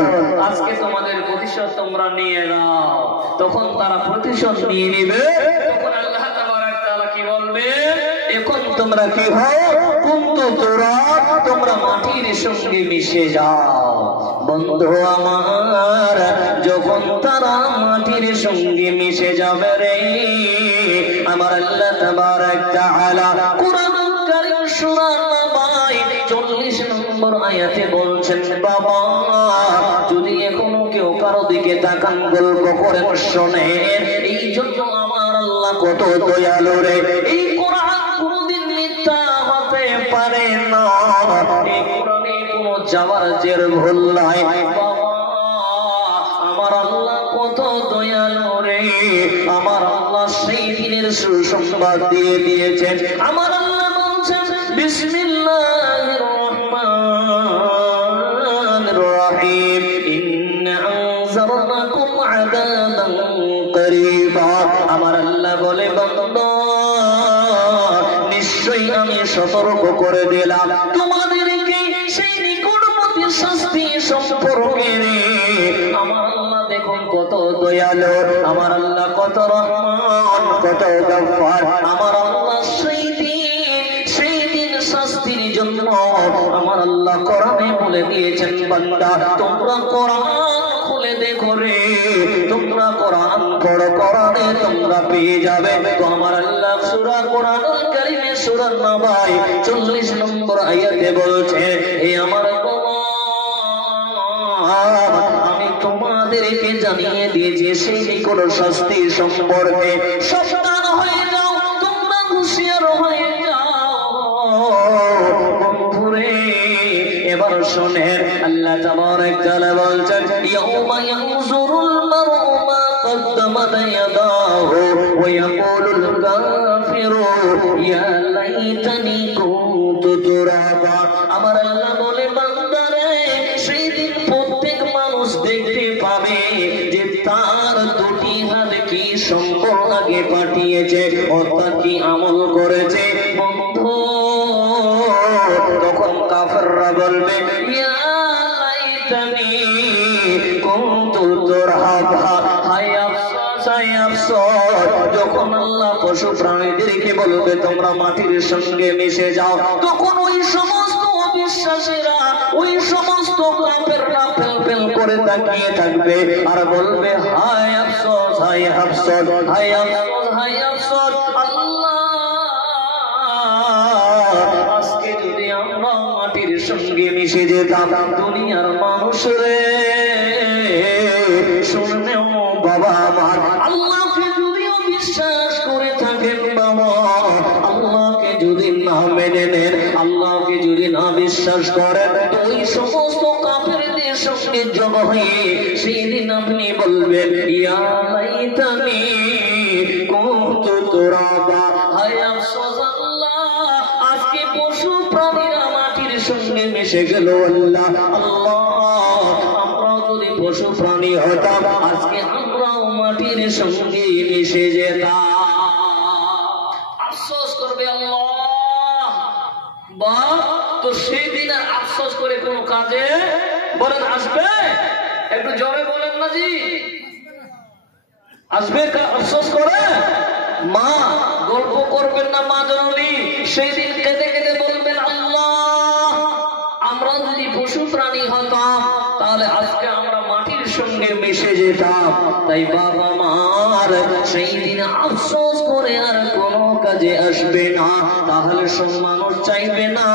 আজকে তোমাদের প্রতিশোধ তোমরা নিয়ে নাও। তখন তারা প্রতিশোধ নিয়ে নেবে। তখন আল্লাহ তাবারক তাআলা কি বলবে? এখন তোমরা কি হও? কুনতু তুরাব, তোমরা মাটির সঙ্গে মিশে যাও। বন্ধু আমার, যখন তারা মাটির সঙ্গে মিশে যাবে রে, আমার আল্লাহ তাবারক তাআলা কুরআনুল কারীম সূরা নাবায় 40 নম্বর আয়াতে বলছেন, বাবা যদি এখনো কেউ কারো দিকে তাকান গল্প করেন শোনেন, এই জন্য আমার আল্লাহ কত দয়ালু রে। এই কোরআন কোনদিন মিথ্যা হতে পারে না, এই কোরআনে কোনো যাওয়ার জের ভুল নাই। বাবা আমার আল্লাহ কত দয়ালু রে, আমার আল্লাহ সেই দিনের সুসংবাদ দিয়ে দিয়েছেন। আমার আল্লাহ বলছেন বিসমিল্লাহির রহমানির রহিম, ইন্না আনজারনাকুম আযাবান করিবা। আমার আল্লাহ বলে বান্দা নিশ্চয়ই আমি সতর্ক করে দিলাম তোমাদেরকে সেই নিকটবর্তী শাস্তি সম্পর্কে রে। আমার আল্লাহ দেখুন কত দয়ালু, আমার আল্লাহ কত রহমান, কত গফফার। আমার আল্লাহ সেই দিন শাস্তির জন্য আমার আল্লাহ কোরআনে বলে দিয়েছেন, বান্দা তোমরা কোরআন খুলে দেখো রে, তোমরা কোরআন পড়ো, কোরআনে তোমরা পেয়ে যাবে। তো আমার আল্লাহ সূরা কোরআনুল কারীমে সূরা নাবায় 40 নম্বর আয়াতে বলছে, হে আমার আমি তোমাদেরকে জানিয়ে দিয়েছি সেই নিকট শাস্তি সম্পর্কে। সাবধান হয়ে যাও, তোমরা হুঁশিয়ার হয়ে যাও বন্ধুরে। এবার শোনেন আল্লাহ তাবারক তাআলা বলছেন, ইয়াউমা ইয়ানজুরুল মারউ মা কদ্দামাত ইয়াদাহু ওয়া ইয়াকুলুল কাফিরু ইয়া লাইতানি কুনতু তুরাবা। আমার আল্লাহ বলে বান্দারে সেই দিন প্রত্যেক মানুষ দেখতে পাবে যে তার দুটি হাত কি সম্পদ আগে পাঠিয়েছে, অর্থাৎ কি আমল করেছে। বন্ধু তখন কাফেররা বলবে ইয়া লাইতানি কুনতু তুরাবা, হায় আফসোস, হায় আফসোস। যখন আল্লাহ পশু প্রাণীদেরকে বলবে তোমরা মাটির সঙ্গে মিশে যাও, তখন ওই সমস্ত অবিশ্বাসীরা, ওই সমস্ত কাফেররা ফেল করে তাকিয়ে থাকবে আর বলবে হায় আফসোস, হায় আফসোস, হায় আফসোস, হায় আফসোস। আল্লাহ আজকে যদি আমরা মাটির সঙ্গে মিশে যেতাম, দুনিয়ার মানুষ রে শুনলেও বাবা আমার আল্লাহকে যদিও বিশ্বাস করে থাকেন, বাবা আল্লাহকে যদি না মেনে নেন, আল্লাহকে যদি না বিশ্বাস করেন, তো ওই সমস্ত কাফেরদের সঙ্গে জমা হয়ে সেই দিন আপনি বলবেন ইয়া লাইতানি কুনতু তুরাবা, হায় আফসোস সঙ্গে মিশে গেল আল্লাহ আল্লাহ আমরাও যদি পশু প্রাণী হতাম আজকে আমরাও মাটির সঙ্গে মিশে যেতাম আফসোস করবে আল্লাহ বা তো সেই দিন আর আফসোস করে কোন কাজে বলেন আসবে একটু জোরে বলেন না জি আসবে আফসোস করে মা গল্প করবেন না মা জননী সেই দিন কেঁদে কেঁদে বলবেন আল্লাহ আমরা যদি পশু প্রাণী হতাম তাহলে আজকে আমরা মাটির সঙ্গে মিশে যেতাম তাই বাবা মার সেই দিন আফসোস করে আর কোনো কাজে আসবে না তাহলে সব মানুষ চাইবে না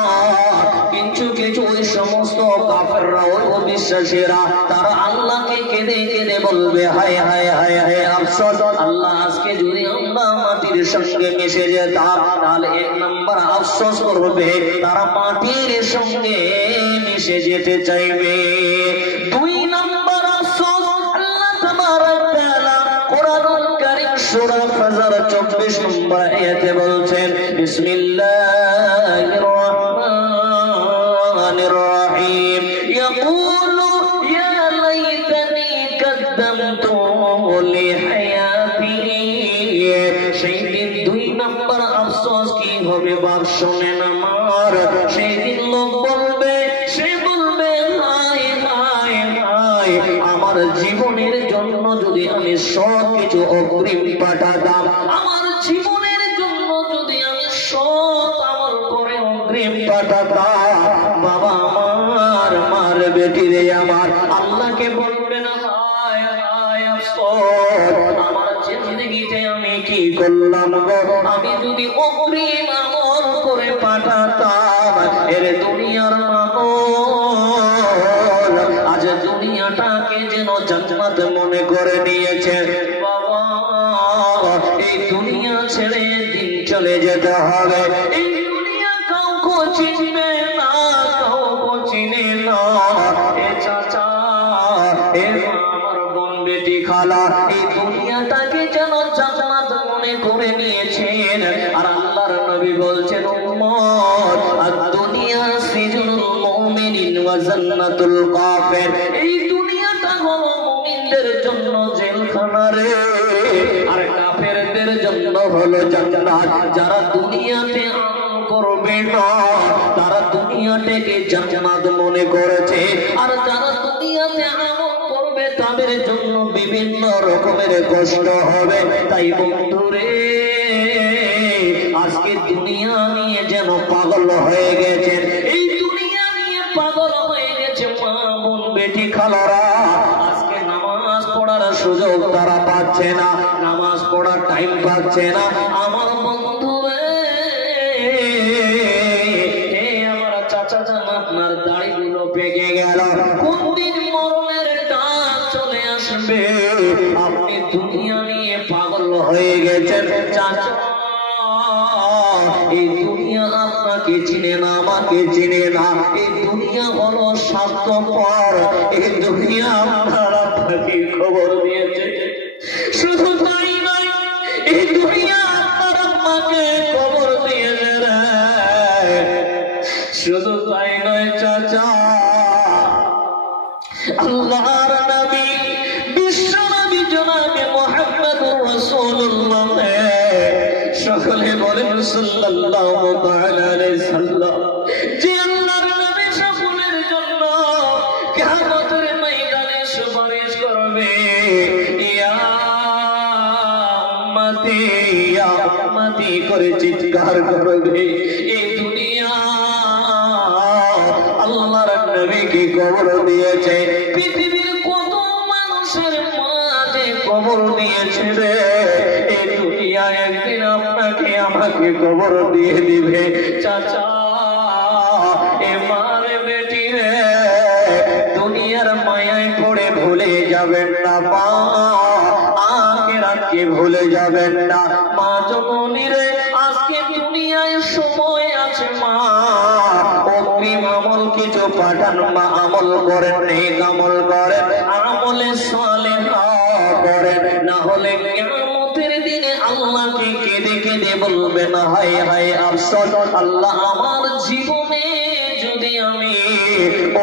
কিছু কিছু ওই সমস্ত কাফেররা ওই অবিশ্বাসীরা তারা আল্লাহকে কেঁদে কেঁদে বলবে হায় হায় হায় হায় আফসোস আল্লাহ আজকে যদি আমরা মাটির সঙ্গে মিশে যেতাম তাহলে এক নাম্বার আফসোস করবে তারা মাটির সঙ্গে মিশে যেতে চাইবে দুই নাম্বার আফসোস আল্লাহ তাবারক তাআলা কোরআনুল কারীম সূরা ফাজর 24 নম্বর আয়াতে বলছেন বিসমিল্লাহির রাহমানির রহিম ইয়াকুলু ইয়া লাইতানি কাদ্দামতু লিহায়াতি সেই দিন দুই নাম্বার আফসোস কি হবে বাপ শোনেন আমার সেই দিন লোক বলবে সে বলবে হায় হায় হায় আমার জীবনের জন্য যদি আমি সব কিছু অগ্রিম পাঠাতাম আমার জীবনের জন্য যদি আমি সব আমল করে অগ্রিম পাঠাতাম বাবা আমার মার বেটি রে আমার আল্লাহকে বলবে না হায় হায় আফসোস আমার জিন্দগিতে আমি কি করলাম গো আমি যদি অগ্রিম আমল করে পাঠাতাম এর দুনিয়ার মানুষ আজ দুনিয়াটাকে যেন জান্নাত মনে করে নিয়েছে বাবা এই দুনিয়া ছেড়ে দিন চলে যেতে হবে এই দুনিয়া কাউকে চিনবে না কাউকে চিনে না এ চাচা এ আমার বোন বেটি খালা এই দুনিয়াটাকে যেন জান্নাত মনে করে নিয়েছেন আর আল্লাহর নবী বলছেন উম্মত আদ-দুনিয়া সিজনুল মুমিনিন ওয়া জান্নাতুল কাফির এই দুনিয়াটা হলো মুমিনদের জন্য জেলখানা রে আর কাফেরদের জন্য হলো জান্নাত যারা দুনিয়াতে আমল করবে না তারা দুনিয়াটাকে জান্নাত মনে করেছে আর যারা দুনিয়াতে আমল করবে তাদের জন্য বিভিন্ন রকমের কষ্ট হবে তাই বন্ধুরে আজকে দুনিয়া নিয়ে যেন পাগল হয়ে গেছে এই দুনিয়া নিয়ে পাগল হয়ে গেছে মা বোন বেটি খালারা আজকে নামাজ পড়ার সুযোগ তারা পাচ্ছে না নামাজ পড়ার টাইম পাচ্ছে না আমার বন্ধু আমার চাচা জান আপনার দাড়িগুলো পেকে গেল কোন দিন মরণের ডাক চলে আসবে আপনি দুনিয়া নিয়ে পাগল হয়ে গেছেন চাচা এই দুনিয়া আপনাকে চিনে না আমাকে চিনে না এই দুনিয়া হলো স্বার্থপর এই দুনিয়া আপনারা আপনাকে খবর দিয়েছে শুধু তাই নয় এই দুনিয়া আপনার আম্মাকে খবর দিয়েছে শুধু তাই নয় চাচা আল্লাহর নবী বিশ্ব নবী জনাবে মুহাম্মদুর রাসূলুল্লাহ সকলে বলেন সাল্লাল্লাহু তাআলা আলাইহি সাল্লাম যে আল্লাহর নবী সকলের জন্য কিয়ামতের ময়দানে সুপারিশ করবে ইয়া উম্মতি করে চিৎকার করবে এই দুনিয়া আল্লাহর নবীকে কবর দিয়েছে পৃথিবীর কত মানুষের মাঝে কবর দিয়েছে রে এই দুনিয়া একদিন আপনাকে আমাকে কবর দিয়ে দিবে চাচা এ মার বেটি রে দুনিয়ার মায়ায় পড়ে ভুলে যাবেন না মা আখিরাতকে ভুলে যাবেন না মা জননী রে আজকে দুনিয়ায় সময় আছে মা অগ্রিম আমল কিছু পাঠান মা আমল করেন নেক আমল করেন আমলে সালেহ করেন না হলে কিয়ামতের দিনে আল্লাহকে কেঁদে কেঁদে বলবেন হায় হায় আফসোস আল্লাহ আমার জীবনে যদি আমি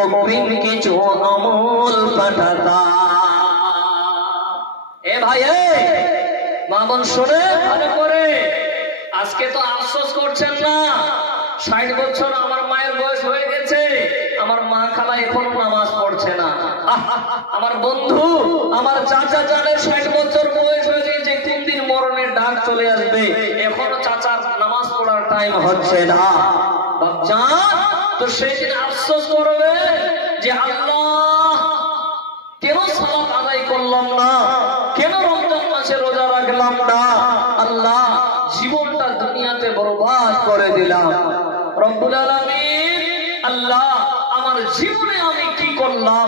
অগ্রিম কিছু আমল পাঠাতাম। এ ভাই, মা বোন শোনে ভালো করে, আজকে তো আফসোস করছেন না। 60 বছর আমার মায়ের বয়স হয়ে গেছে, আমার মা খালা এখন নামাজ পড়ছে না। আমার বন্ধু, আমার চাচা জানের 60 বছর বয়স হয়ে গেছে, কোন দিন মরণের ডাক চলে আসবে, এখনো চাচার নামাজ পড়ার টাইম হচ্ছে না। বাপজান, তো সেই দিন আফসোস করবে যে আল্লাহ কেন সালাত আদায় করলাম না, কেন রমজান মাসে রোজা রাখলাম না, আল্লাহ জীবনটা দুনিয়াতে বরবাদ করে দিলাম। রব্বুল আলামিন, আল্লাহ আমার জীবনে আমি কি করলাম,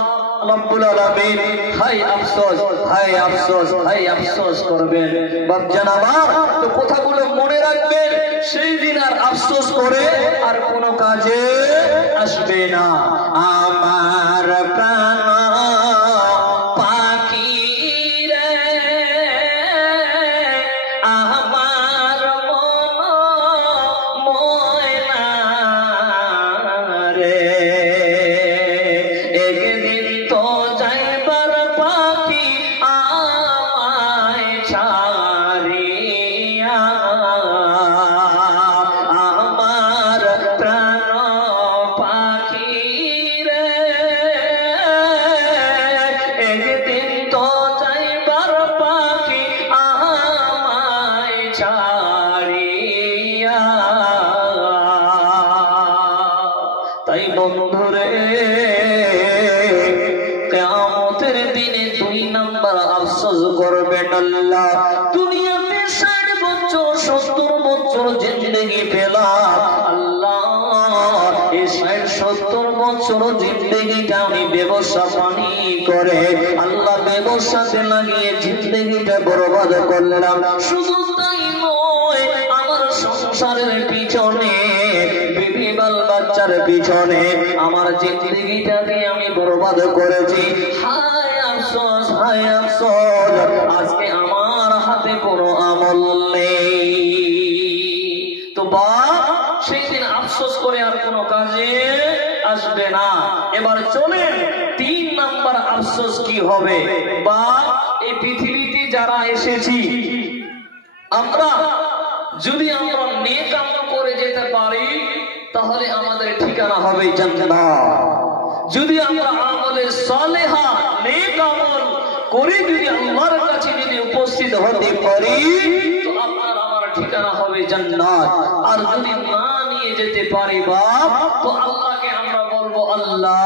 রব্বুল আলামিন হায় আফসোস, হায় আফসোস, হায় আফসোস করবেন। বাপজান আমার, তো কথাগুলো মনে রাখবেন, সেই দিন আর আফসোস করে আর কোনো কাজে আসবে না। আমার প্রাণ পাখি রে, আমার মন ময়না রে, একদিন তো যাইবার পাখি আমায় ছাড়িয়া। আমার প্রাণ পাখি রে, একদিন তো যাইবার পাখি আমায় ছাড়িয়া। তাই বন্ধুরে, কিয়ামতের দিনে 2 নাম্বার আফসোস করবেন আল্লাহ। দুনিয়াতে 60 বছর 70 বছর জিন্দেগি পেলাম, আল্লাহ এই 60-70 বছর জিন্দেগিটা আমি ব্যবসা পানি করে, আল্লাহ ব্যবসাতে লাগিয়ে জিন্দেগিটা বরবাদ করলাম। শুধু তাই নয়, আমার সংসারের পিছনে, বিবি বাল বাচ্চার পিছনে আমার জিন্দেগিটাকে আমি বরবাদ করেছি। হায় আফসোস, হায় আফসোস, আজকে আমার হাতে কোনো আমল নেই। তো বাপ, সেই দিন আফসোস করে আর কোনো কাজে আসবে না। এবার চলেন 3 নাম্বার আফসোস কি হবে। বাপ, এই পৃথিবীতে যারা এসেছি, আমরা যদি আমরা নেক আমল করে যেতে পারি, তাহলে আমাদের ঠিকানা হবে জান্নাত। যদি আমরা আমলে সালেহা নেক আমল করে যদি আল্লাহর কাছে যদি উপস্থিত হতে পারি, তো আপনার আমার ঠিকানা হবে জান্নাত। আর যদি না নিয়ে যেতে পারি বাপ, তো আল্লাহকে আমরা বলবো, আল্লাহ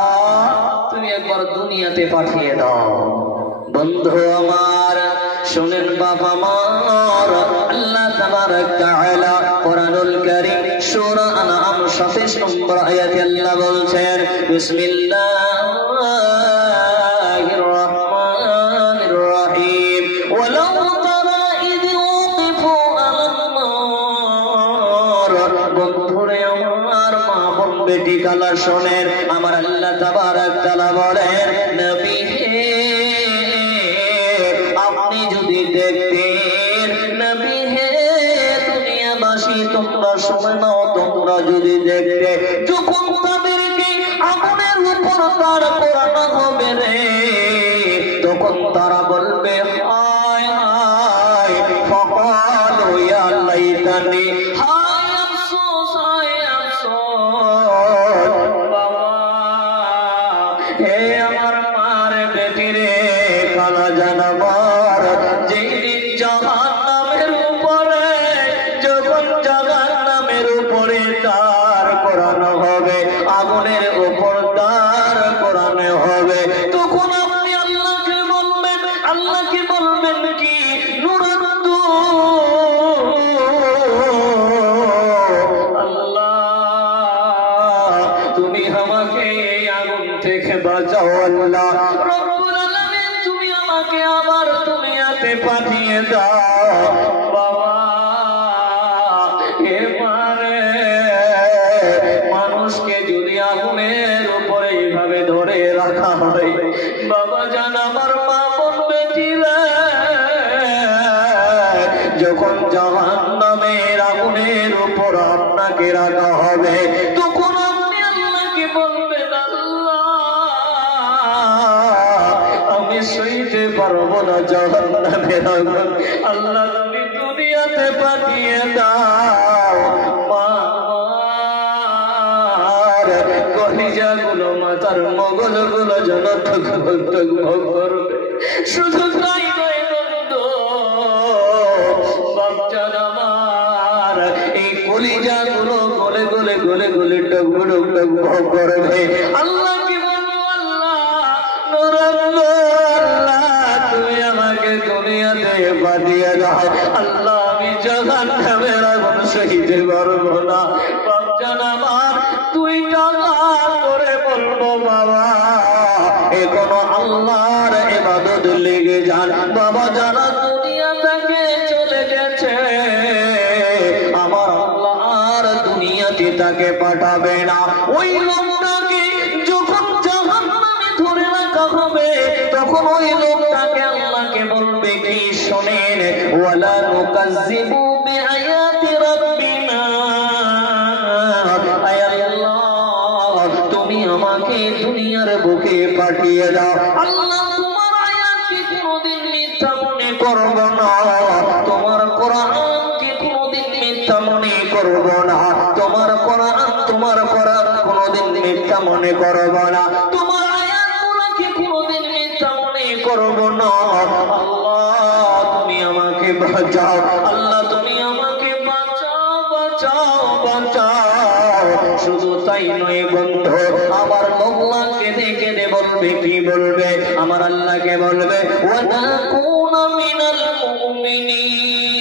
তুমি একবার দুনিয়াতে পাঠিয়ে দাও। বন্ধু আমার শুনেন বাপ আমার, আল্লাহ তাবারক তাআলা কোরআনুল কারীম সূরা আনআম 27 নম্বর আয়াতে আল্লাহ বলছেন, বিসমিল্লাহির রহমানির রহিম, ওয়ালাউ তারা ইয ওয়াকিফু আলান নার। বন্ধুরে আমার, মা বোন বেটি কালা শোনেন, আমার আল্লাহ তাবারক তাআলা বলেন, নবী হে আপনি যদি দেখতেন, নবী হে দুনিয়াবাসী তোমরা শুনে নাও, তোমরা যদি দেখতে, যখন তাদেরকে আগুনের উপর দাঁড় করানো হবে রে, তখন তারা বলবে হায় হায়, ফাকালু ইয়া লাইতানি, হায় আফসোস, হায় আফসোস। বাবা হে আমার মার বেটি রে, কালা জানাবার, যেদিন জাহান্নামের উপরে, যখন জাহান্নামের উপরে দাঁড় করানো হবে, আগুনের উপর দাঁড় করানো হবে, তখন আপনি আল্লাহকে বলবেন, আল্লাহকে বলবেন কি, নুরান্দু আল্লাহ তুমি আমাকে আগুন থেকে বাঁচাও। আল্লাহ রব্বুল আলামিন তুমি আমাকে আবার দুনিয়াতে পাঠিয়ে দাও। বাবা হে মারে, মানুষকে যদি আগুনের উপরে এইভাবে ধরে রাখা হয়, বাবা জান আমার মা বোন বেটিরা, যখন জাহান্নামের আগুনের উপর আপনাকে রাখা হবে, তখন আপনি আল্লাহকে সইতে পারবো না জাহান্নামের আগুন। আল্লাহ তুমি দুনিয়াতে পাঠিয়ে দাও, মার কলিজাগুলো মাথার মগজগুলো যেন টুকবুক টুকবুক করবে। শুধু তাই নয় বন্ধু, বাপজান আমার এই কলিজাগুলো গলে গলে গলে গলে টুকবুক টুকবুক করবে। আল্লাহ কি বলবো, আল্লাহ তুমি আমাকে দুনিয়াতে পাঠিয়ে দাও। আল্লাহ আমি জাহান্নামের আগুন সইতে পারবো না। বাপজান আমার তুই টাকা করে বলবো বাবা এখনো আল্লাহর ইবাদত লেগে যান। বাবা যারা দুনিয়া থেকে চলে গেছে আমার আল্লাহ আর দুনিয়াতে তাকে পাঠাবে না। ওই লোকটাকে যখন জাহান্নামে ধরে রাখা হবে তখন ওই লোকটাকে আল্লাহকে বলবে কি শোনেন, ওয়ালা নুকাজ্জিবু বিআয়াতি রাব্বিনা, আয় আল্লাহ তুমি আমাকে দুনিয়ার বুকে পাঠিয়ে দাও। আল্লাহ তোমার আয়াতকে কোনোদিন মিথ্যা মনে করব না, তোমার কোরআনকে কোনোদিন মিথ্যা মনে করব না, তোমার কোরআন কোনোদিন মিথ্যা মনে করব না, তোমার আয়াতগুলোকে কোনোদিন মিথ্যা মনে করব না। আল্লাহ তুমি আমাকে বাঁচাও, আল্লাহ তুমি আমাকে বাঁচাও বাঁচাও বাঁচাও। শুধু তাই নয় বন্ধু, আমার আল্লাহ কেঁদে কেঁদে বলবে, কি বলবে? আমার আল্লাহকে বলবে ওয়ানাকুনা মিনাল মুমিনিন,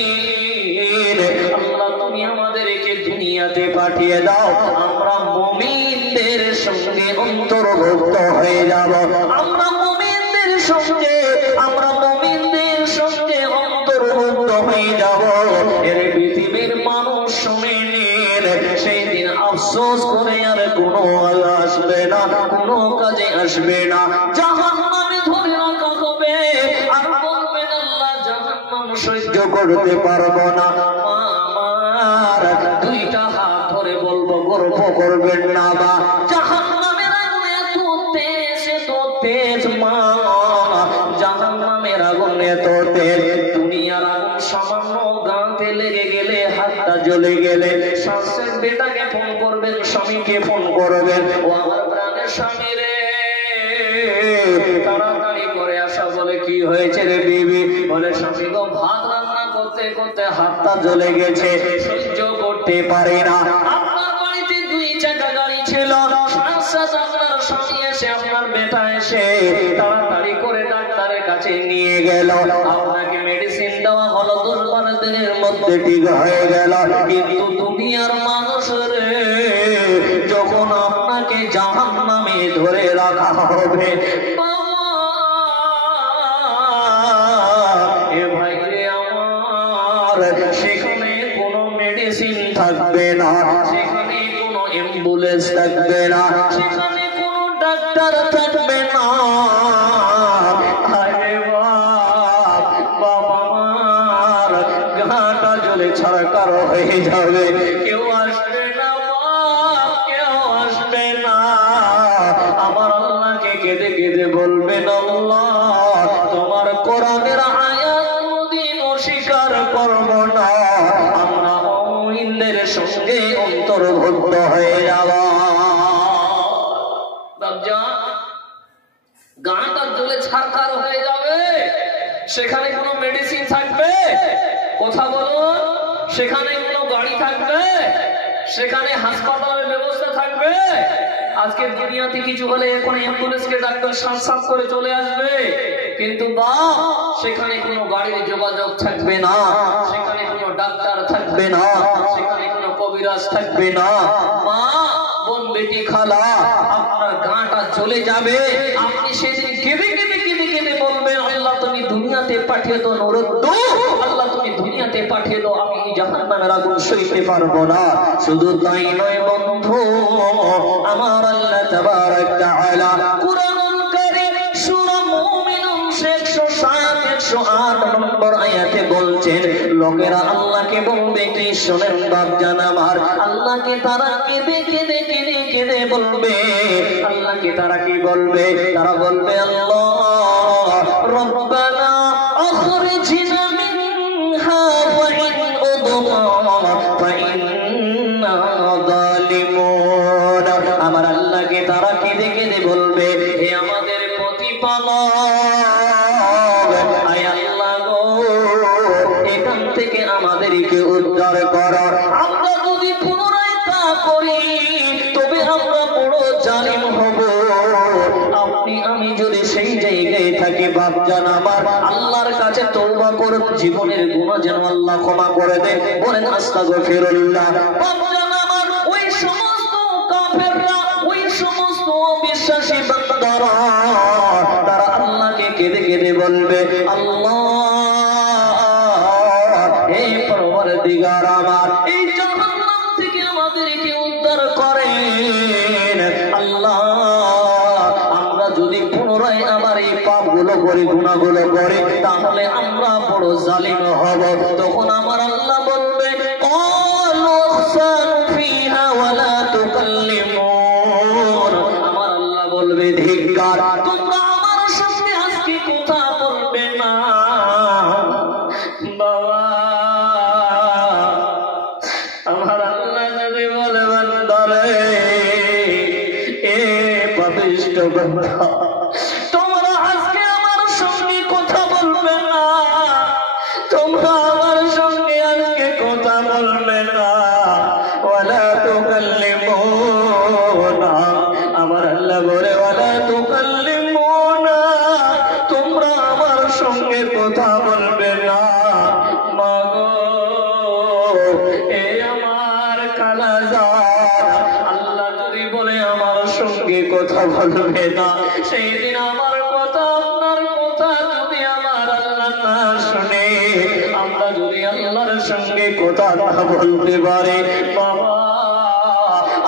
আল্লাহ তুমি আমাদেরকে দুনিয়াতে পাঠিয়ে দাও, আমরা মুমিনদের সঙ্গে অন্তর্ভুক্ত হয়ে যাব, আমরা মুমিনদের সঙ্গে অন্তর্ভুক্ত হয়ে যাব। এর পৃথিবীর মানুষ শুনে নিন, সেই দিন আফসোস করে আর কোনো আসবে না, কোনো কাজে আসবে না। জাহান্নামে ধরে রাখা হবে আর বলবেন আল্লাহ জাহান্নাম সহ্য করতে পারবো না। আমার দুইটা হাত ধরে বলবো গর্ব করবেন না বা জাহান্নামের আগুন এত তেজ এত তেজ, মা জাহান্নামের আগুন এত তেজ, দুনিয়ার আগুন সামান্য গাঁতে লেগে গেলে হাতটা জ্বলে গেলে শাশুড়ির বেটাকে ফোন করবেন, স্বামীকে ফোন করবেন, ও আমার প্রাণের স্বামী রে তাড়াতাড়ি করে আসা। বলে কি হয়েছে রে বিবি? বলে স্বামী গো ভাত রান্না করতে করতে হাতটা জ্বলে গেছে, সহ্য করতে পারি না। আপনার বাড়িতে 2 চাকা গাড়ি ছিল, আপনার স্বামী এসে আপনার বেটা এসে তাড়াতাড়ি করে ডাক্তারের কাছে নিয়ে গেল, আপনাকে মেডিসিন দেওয়া হলো, 10-12 দিনের মধ্যে ঠিক হয়ে গেল। কিন্তু দুনিয়ার মানুষ রে যখন আপনাকে জাহান্নামে ধরে রাখা হবে, এ ভাই রে আমার, সেখানে কোনো মেডিসিন থাকবে না, সেখানে কোনো অ্যাম্বুলেন্স থাকবে না, সেখানে কোনো ডাক্তার থাকবে না। আরে বাবা আমার গাটা জ্বলে ছাড়কার হয়ে যাবে, কেউ আসবে না বাপ, কেউ আসবে না। আমার আল্লাহকে কেঁদে কেঁদে বলবেন আল্লাহ তোমার কোরআনের আয়াত কোনদিন অস্বীকার করব না, আমরা মুমিনদের সঙ্গে অন্তর্ভুক্ত হয়ে যাব। গাটা জ্বলে ছারখার হয়ে যাবে, সেখানে কোনো মেডিসিন থাকবে? কথা বলুন, সেখানে কোনো গাড়ি থাকবে? সেখানে হাসপাতালের ব্যবস্থা থাকবে? আজকে দুনিয়াতে কিছু হলে এখন অ্যাম্বুলেন্সকে ডাক্তার সাথ করে চলে আসবে, কিন্তু বা সেখানে কোনো গাড়ির যোগাযোগ থাকবে না, সেখানে কোনো ডাক্তার থাকবে না, সেখানে কোনো কবিরাজ থাকবে না। মা বোন বেটি খালা আপনার গাটা চলে যাবে, আপনি সেদিন কেঁদে কেঁদে কেঁদে কেঁদে বলবেন আল্লাহ তুমি দুনিয়াতে পাঠিয়ে দাও নরদ্দ, আল্লাহ তুমি দুনিয়াতে পাঠিয়ে দাও, আমি এই জাহান্নামের আগুন সইতে পারবো না। শুধু তাই নয় বন্ধু, আমার আল্লাহ তাবারক তাআলা কুরআনুল কারীম সূরা মুমিনুন 107-108 নম্বর আয়াতে বলছেন, লোকেরা আল্লাহকে বলবে কি শোনেন বাপজান আমার, আল্লাহকে তারা কেঁদে কেঁদে কেঁদে কেঁদে বলবে, আল্লাহকে তারা কি বলবে? তারা বলবে আল্লাহ রব্বানা আখরিজনা মিনহা ওয়া ইন উদনা ফাইন্না যালিমুন। আমার আল্লাহকে তারা কেঁদে কেঁদে বলবে, হে আমাদের প্রতিপালক, আয় আল্লাহ গো, এখান থেকে আমাদেরকে উদ্ধার করো। আমরা যদি পুনরায় তা করি তবে আমরা বড় জালিম হব। আপনি আমি যদি সেই জায়গায় থাকি বাপজান আমার, আল্লাহর কাছে তওবা করে জীবনের গুনাহ যেন আল্লাহ ক্ষমা করে দেন। বলেন আস্তাগফিরুল্লাহ। বাপজান আমার, ওই সমস্ত কাফেররা, ওই সমস্ত অবিশ্বাসী বান্দারা তারা আল্লাহকে কেঁদে কেঁদে বলবে, আল্লাহ, হে পরওয়ারদিগার আমার, এই জাহান্নাম থেকে আমাদেরকে উদ্ধার করেন। আল্লাহ, আমরা যদি পুনরায় আবার এই পাপগুলো করি, গুনাহগুলো করি, তাহলে আমরা বড় জালিম হব। তখন আমার আল্লাহ বলবে, ক্বালু আখসানু ফিহা ওয়া লা তুকাল্লিমুন। আমার আল্লাহ বলবে, ধিক্কার, তোমরা আমার সঙ্গে আজকে কথা বলবে না। বাবা, আমার আল্লাহ যদি বলে, বান্দারে, এ পাপিষ্ঠ বান্দা, তোমরা আজকে আমার সঙ্গে কথা বলবে না, তোমরা আমার সঙ্গে আজকে কথা বলবে না, ওয়ালা তুকাল্লিমুনা। আমার আল্লাহ বলে, ওয়ালা তুকাল্লিমুনা, তোমরা আমার সঙ্গে কথা বলবে না। মাগো, এ আমার কালাজান, আল্লাহ যদি বলে আমার সঙ্গে কথা বলবে না, সেই দিন আমার কথা, আপনার কথা যদি আমার আল্লাহ না শুনে, আমরা যদি আল্লাহর সঙ্গে কথা না বলতে পারি, বাবা,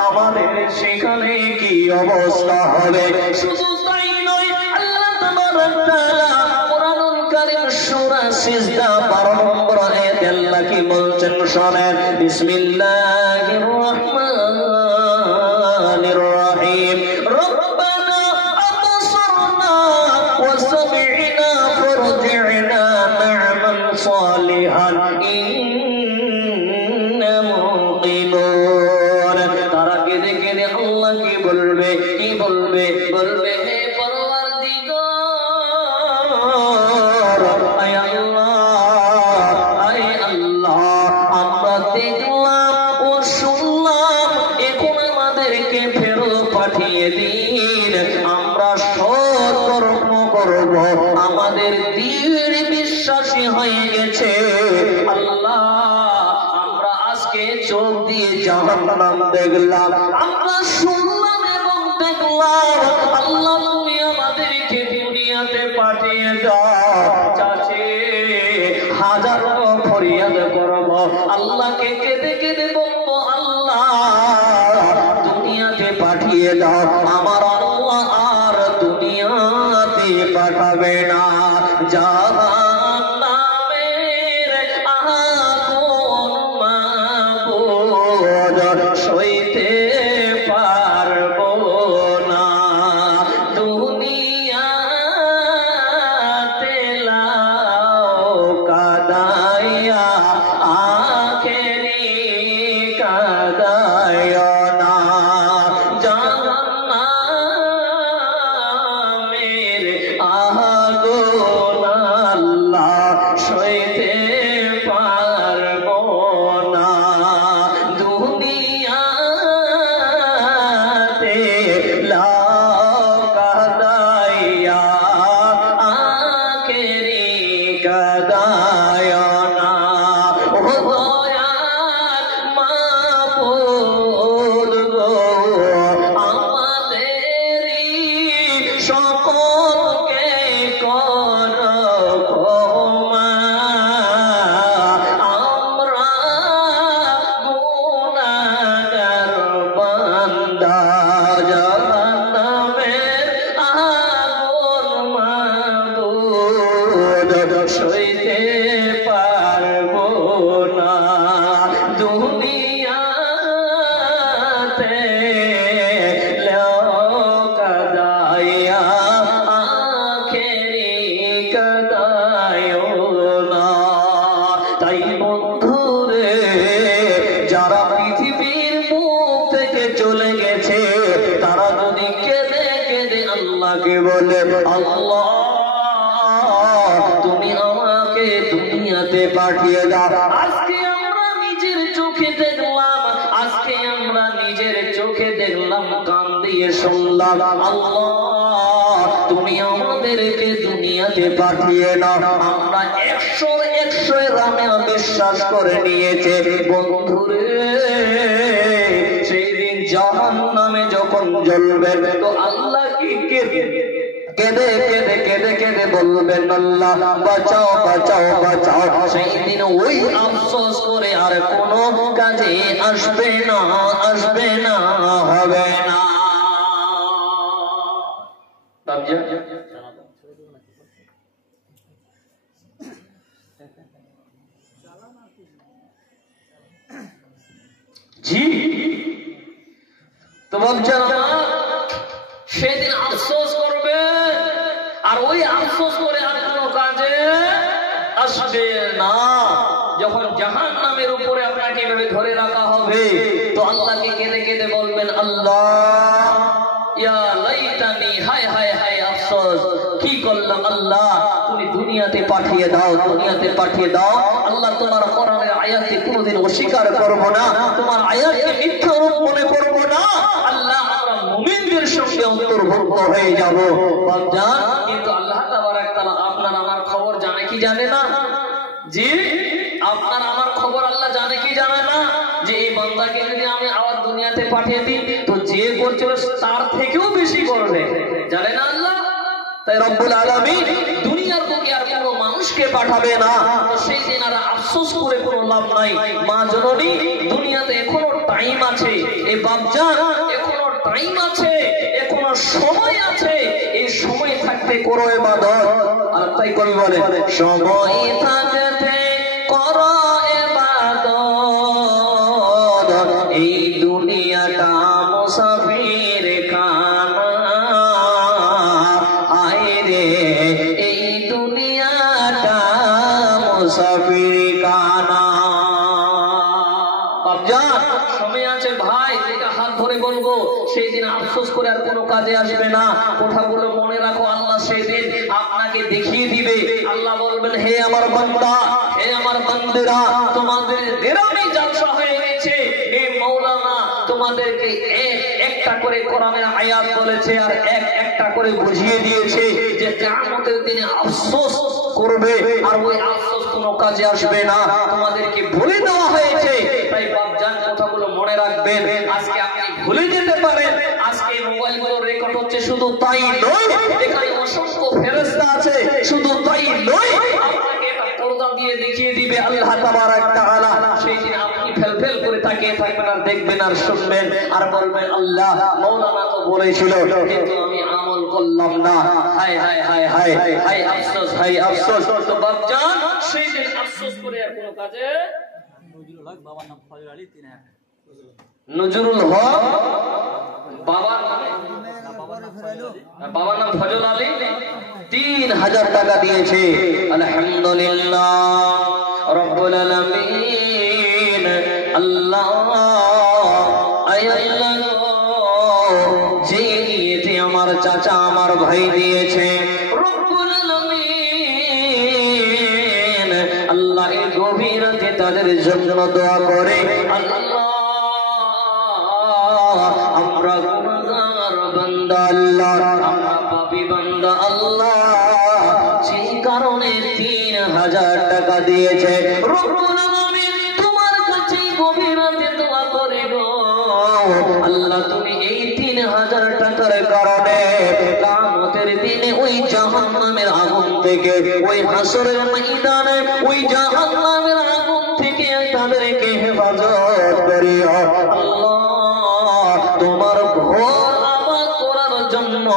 আমাদের সেখানে কি অবস্থা হবে? শুধু তাই নয়, আল্লাহ তাবারক তাআলা কুরআনুল কারীম সূরা সিজদা 12 নম্বর আয়াতে আল্লাহ কি বলছেন শুনেন। বিসমিল্লাহির রহমানির রহিম। রব্বানা আবসারনা ওয়া সামি'না ফারজি'না না'মাল সালিহান ইন্না মুকিনুন। তারা কেঁদে কেঁদে আল্লাহ কি বলবে? কি বলবে? বলবে, হে পরওয়ারদিগার, আয় আল্লাহ, আয় আল্লাহ, আমরা দেখলাম ও শুনলাম, এখন আমাদেরকে ফেরত পাঠিয়ে দিন। আমরা সৎ কর্ম করব, আমাদের দৃঢ় বিশ্বাসী হয়ে গেছে। আল্লাহ, আমরা আজকে চোখ দিয়ে জাহান্নাম দেখলাম, আমরা শুনলাম এবং দেখলাম। আল্লাহ, তুমি আমাদেরকে দুনিয়াতে পাঠিয়ে দাও। চাচি, হাজারো ফরিয়াদ করব, আল্লাহকে কেঁদে কেঁদে বলবো, আল্লাহ, দুনিয়াতে পাঠিয়ে দাও। আমার আল্লাহ আর দুনিয়াতে পাঠাবে না। জাহান্নামের আগুন মাবুদ সইতে পারবো না। দুনিয়াতে লাও কাদাইয়া, আখেরি কাদাইও না। জাহান্নামের আগুন আল্লাহ সইতে পারবো না। দুনিয়াতে লাও কাদাইয়া, আখেরি কাদাইও না। ও দয়াল মাবুদ, বলে, আল্লাহ তুমি আমাকে দুনিয়াতে পাঠিয়ে দাও। আজকে আমরা নিজের চোখে দেখলাম, আজকে আমরা নিজের চোখে দেখলাম, কান দিয়ে শুনলাম, আল্লাহ তুমি আমাদেরকে দুনিয়াতে পাঠিয়ে নাও। আমরা 100 রামে বিশ্বাস করে নিয়েছে। বন্ধুরে, সেই দিন জাহান্নামে যখন জ্বলবে তো আল্লাহ কি কেঁদে কেঁদে কেঁদে কেঁদে কেঁদে বলবেন, আল্লাহ বাঁচাও বাঁচাও বাঁচাও। সেই দিন ওই আফসোস করে আর কোনো কাজে আসবে না, আসবে না, হবে না। জি তো ভাবছেন সেদিন আফসোস করবে, আর ওই আফসোস করে আর কোনো কাজে আসবে না। যখন জাহান্নামের উপরে আপনাকে এভাবে ধরে রাখা হবে তো আল্লাহকে কেঁদে কেঁদে বলবেন, আল্লাহ ইয়া লাইতানি, হায় হায় হায় আফসোস, কি করলাম আল্লাহ, তুমি দুনিয়াতে পাঠিয়ে দাও, দুনিয়াতে পাঠিয়ে দাও। আল্লাহ তোমার কোরআনের আয়াতকে কোনোদিন অস্বীকার করব না, তোমার আয়াতকে মিথ্যা রূপ মনে করব না। আল্লাহ আমরা মুমিনদের সঙ্গে অন্তর্ভুক্ত হয়ে যাব। বাপজান, কিন্তু আল্লাহ তাবারক তাআলা আপনার আমার খবর জানে কি জানে না? জি, আপনার আমার খবর আল্লাহ জানে কি জানে না? যে এই বান্দাকে যদি আমি আবার দুনিয়াতে পাঠিয়ে দিই তো যে করছিল তার থেকেও বেশি করবে, জানে না আল্লাহ? তাই রব্বুল আলামিন দুনিয়ার বুকে আর কোনো মানুষকে পাঠাবে না। তো সেই দিন আর আফসোস করে কোনো লাভ নাই। মা জননী, দুনিয়াতে এখনো টাইম আছে, এই বাপজান এখনো টাইম আছে, এখনো সময় আছে। এই সময় থাকতে করো ইবাদত। আর তাই কবি বলে, সময় থাকতে করো ইবাদত, এই দুনিয়াটা মুসাফির খানা, আয় রে এই দুনিয়াটা মুসাফির খানা। সময় আছে ভাই, যেটা হাত ধরে বলবো সেই দিন আফসোস করে আর কোনো কাজে আসবে না। কথাগুলো মনে রাখো, আল্লাহ সেই দিন আপনাকে দেখিয়ে দিবে। আল্লাহ বলবেন, হে আমার বান্দা, হে আমার বান্দেরা, তোমাদের গ্রামে জালসা হয়ে গেছে, এই মাওলানা তোমাদেরকে একটা করে কোরআনের আয়াত বলেছে আর একটা করে বুঝিয়ে দিয়েছে যে কিয়ামতের দিনে আফসোস করবে আর ওই আফসোস কোনো কাজে আসবে না, তোমাদেরকে বলে দেওয়া হয়েছে। তাই বাপজান কথাগুলো মনে রাখবেন। আজকে আপনি ভুলে যেতে পারেন, আজকে মোবাইলগুলো রেকর্ড হচ্ছে, শুধু তাই নয় এখানে অসংখ্য ফেরেশতা আছে, শুধু তাই নয় আপনাকে এটা পর্দা দিয়ে দেখিয়ে দিবে আল্লাহ তাবারক তাআলা। সেই দিন আপনি ফেলফেল করে তাকিয়ে থাকবেন আর দেখবেন আর শুনবেন আর বলবেন, আল্লাহ মাওলানা তো বলেছিল কিন্তু আমি আমল করলাম না, হায় হায় হায় হায় হায় আফসোস, হায় আফসোস। তো বাপজান সেই দিন আফসোস করে আর কোনো কাজে। বাবার নাম ফজল আলী, নজরুল হক, বাবার নাম ফজল আলী, 3000 টাকা দিয়েছে। আলহামদুলিল্লাহ রব্বুল আলামিন। আল্লাহ যে দিয়েছে আমার চাচা আমার ভাই দিয়েছে, রব্বুল আলামিন আল্লাহ এই গভীর রাতে তাদের জন্য দোয়া করে। আল্লাহ আমরা গুনাহগার বান্দা, আল্লাহ আমরা পাপী বান্দা, আল্লাহ সেই কারণে 3000 টাকা দিয়েছে। রব্বুল আলামিন তোমার কাছে গভীর রাতে দোয়া করে গো আল্লাহ, তুমি এই 3000 টাকার কারণে কিয়ামতের দিনে ওই জাহান্নামের আগুন থেকে, ওই হাসরের ময়দানে ওই জাহান্নামের আগুন থেকে তাদেরকে হেফাজত করিও আল্লাহ। তোমার ঘর আবাদ করার জন্য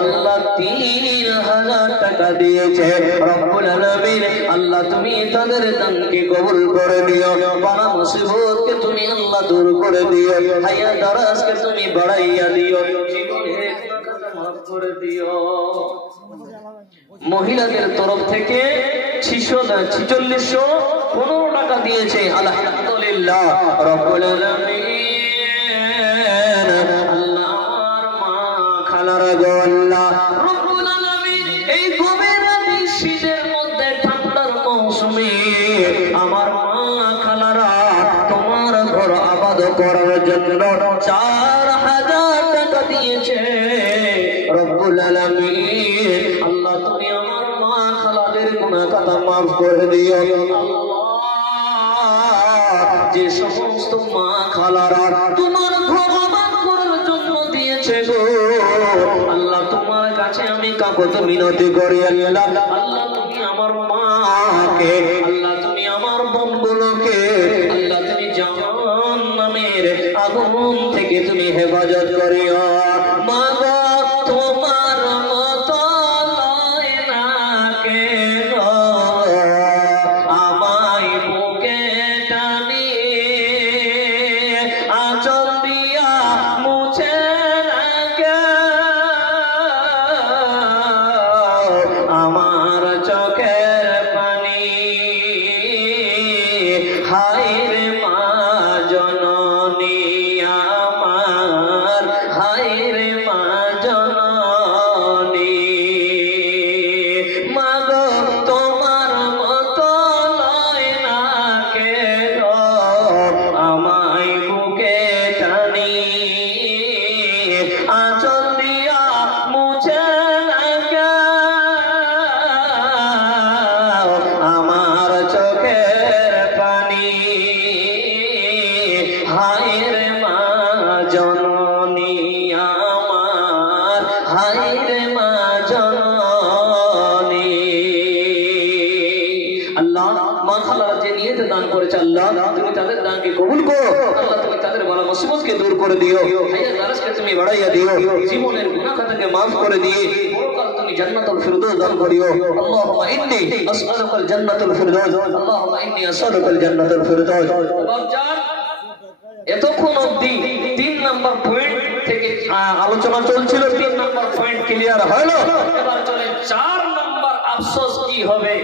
আল্লাহ 3000 টাকা দিয়েছে। রব্বুল আলামিন আল্লাহ তুমি তাদের দানকে কবুল করে দিও, বালা মুসিবতকে তুমি আল্লাহ দূর করে দিও, হায়াত দারাজকে তুমি বাড়াইয়া দিও, জীবনের গুনাহকে মাফ করে দিও। মহিলাদের তরফ থেকে 4615 টাকা দিয়েছে। আলহামদুলিল্লাহ রব্বুল আলামিন। আল্লাহ আমার মা খালারা গো আল্লাহ করার জন্য 4000 টাকা দিয়েছে রব্বুল আলামিন। আল্লাহ তুমি আমার মা খালাদের গুনাহ খাতা মাফ করে দিও। যে সমস্ত মা খালারা তোমার ভগবান করার জন্য দিয়েছে গো আল্লাহ, তোমার কাছে আমি কাকুত মিনতি করি আল্লাহ, আল্লাহ তুমি আমার মাকে, আল্লাহ তুমি আমার বোনগুলোকে, আল্লাহ তুমি জাহান্নামের আগুন থেকে তুমি হেফাজত করিও। মা গো তোমার মতো লয় না কে গো, আমায় বুকে টানি আঁচল দিয়া মুছে রাখে, আমার চোখের পানি হায় রে মা জননী আমার, হায় রে মা জননী। মা গো তোমার মতো লয় না কে গো, আমায় বুকে টানি আঁচল দিয়া মুছে রাখে, আমার চোখের পানি হায় রে মা জননী আমার, হায় রে মা জননী। আল্লাহ মা খালারা যে নিয়তে দান করেছে আল্লাহ তুমি তাদের দানকে কবুল করো, আল্লাহ তুমি তাদের বালা মুসিবতকে দূর করে দিও, হায়াত দারাজকে তুমি বাড়াইয়া দিও, জীবনের গুনাহ খাতাকে maaf করে দিয়ে পরকাল তুমি জান্নাতুল ফিরদৌস দান করিও। আল্লাহুম্মা ইন্নী আসআলুকাল জান্নাতুল ফিরদৌস, আল্লাহুম্মা ইন্নী আসআলুকাল জান্নাতুল ফিরদৌস। বাপজান এতক্ষণ অবধি 3 নাম্বার পয়েন্ট থেকে আলোচনা চলছিল, 3 নাম্বার পয়েন্ট ক্লিয়ার হলো, এবার চলে 4 নাম্বার আফসোস কি হবে।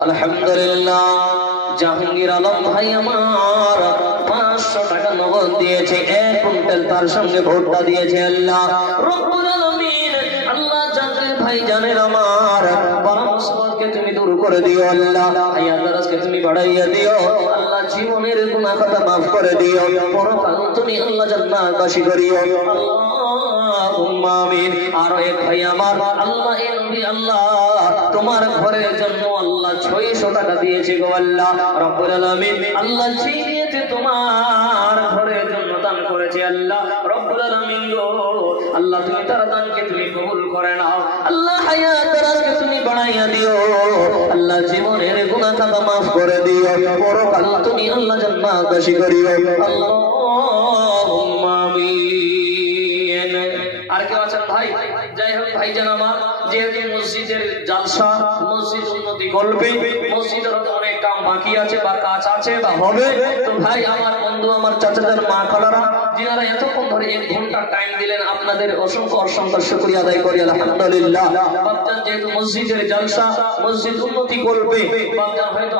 আলহামদুলিল্লাহ জাহাঙ্গীর আলম ভাই আমার 500 টাকা নগদ দিয়েছে, 1 কুইন্টাল তার সঙ্গে ভোটটা দিয়েছে আল্লাহ রব্বুল আলামিন। আল্লাহ জাহাঙ্গীর ভাই জানেন আমার বালা মুসিবতকে তুমি দূর করে দিও আল্লাহ, হায়াত দারাজকে তুমি বাড়াইয়া দিও আল্লাহ, জীবনের গুনাহ খাতা maaf করে দিও, পরকাল তুমি আল্লাহ জান্নাতবাসী করিও আল্লাহুম্মা আমিন। আর এক ভাই আমার আল্লাহ এই নবী আল্লাহ তোমার ঘরের জন্য আল্লাহ 600 টাকা দিয়েছে গো আল্লাহ রব্বুল আলামিন। আল্লাহ চিনিয়েছে তোমার ঘরের জন্য দান করেছে আল্লাহ রব্বুল আলামিন গো আল্লাহ, তুমি তার দানকে তুমি কবুল করে নাও আল্লাহ, হায়াত দারাজকে তুমি বাড়াইয়া দিও আল্লাহ, জীবনের গুনাহ খাতা maaf করে দিও, পরকাল তুমি আল্লাহ জান্নাতবাসী করিও আল্লাহুম্মা আমিন। আর কেউ আছেন ভাই? যাই হোক ভাইজান আমার, যেহেতু মসজিদের জালসা, মসজিদ উন্নতি করবে, মসজিদের অনেক কাম বাকি আছে বা কাজ আছে বা হবে, তো ভাই আমার বন্ধু আমার চাচাদের মা খালারা যিনারা এতক্ষণ ধরে 1 ঘন্টা টাইম দিলেন আপনাদের অসংখ্য অসংখ্য শুকরিয়া আদায় করি আলহামদুলিল্লাহ। বাপজান যেহেতু মসজিদের জালসা, মসজিদ উন্নতি করবে, বাপজান হয়তো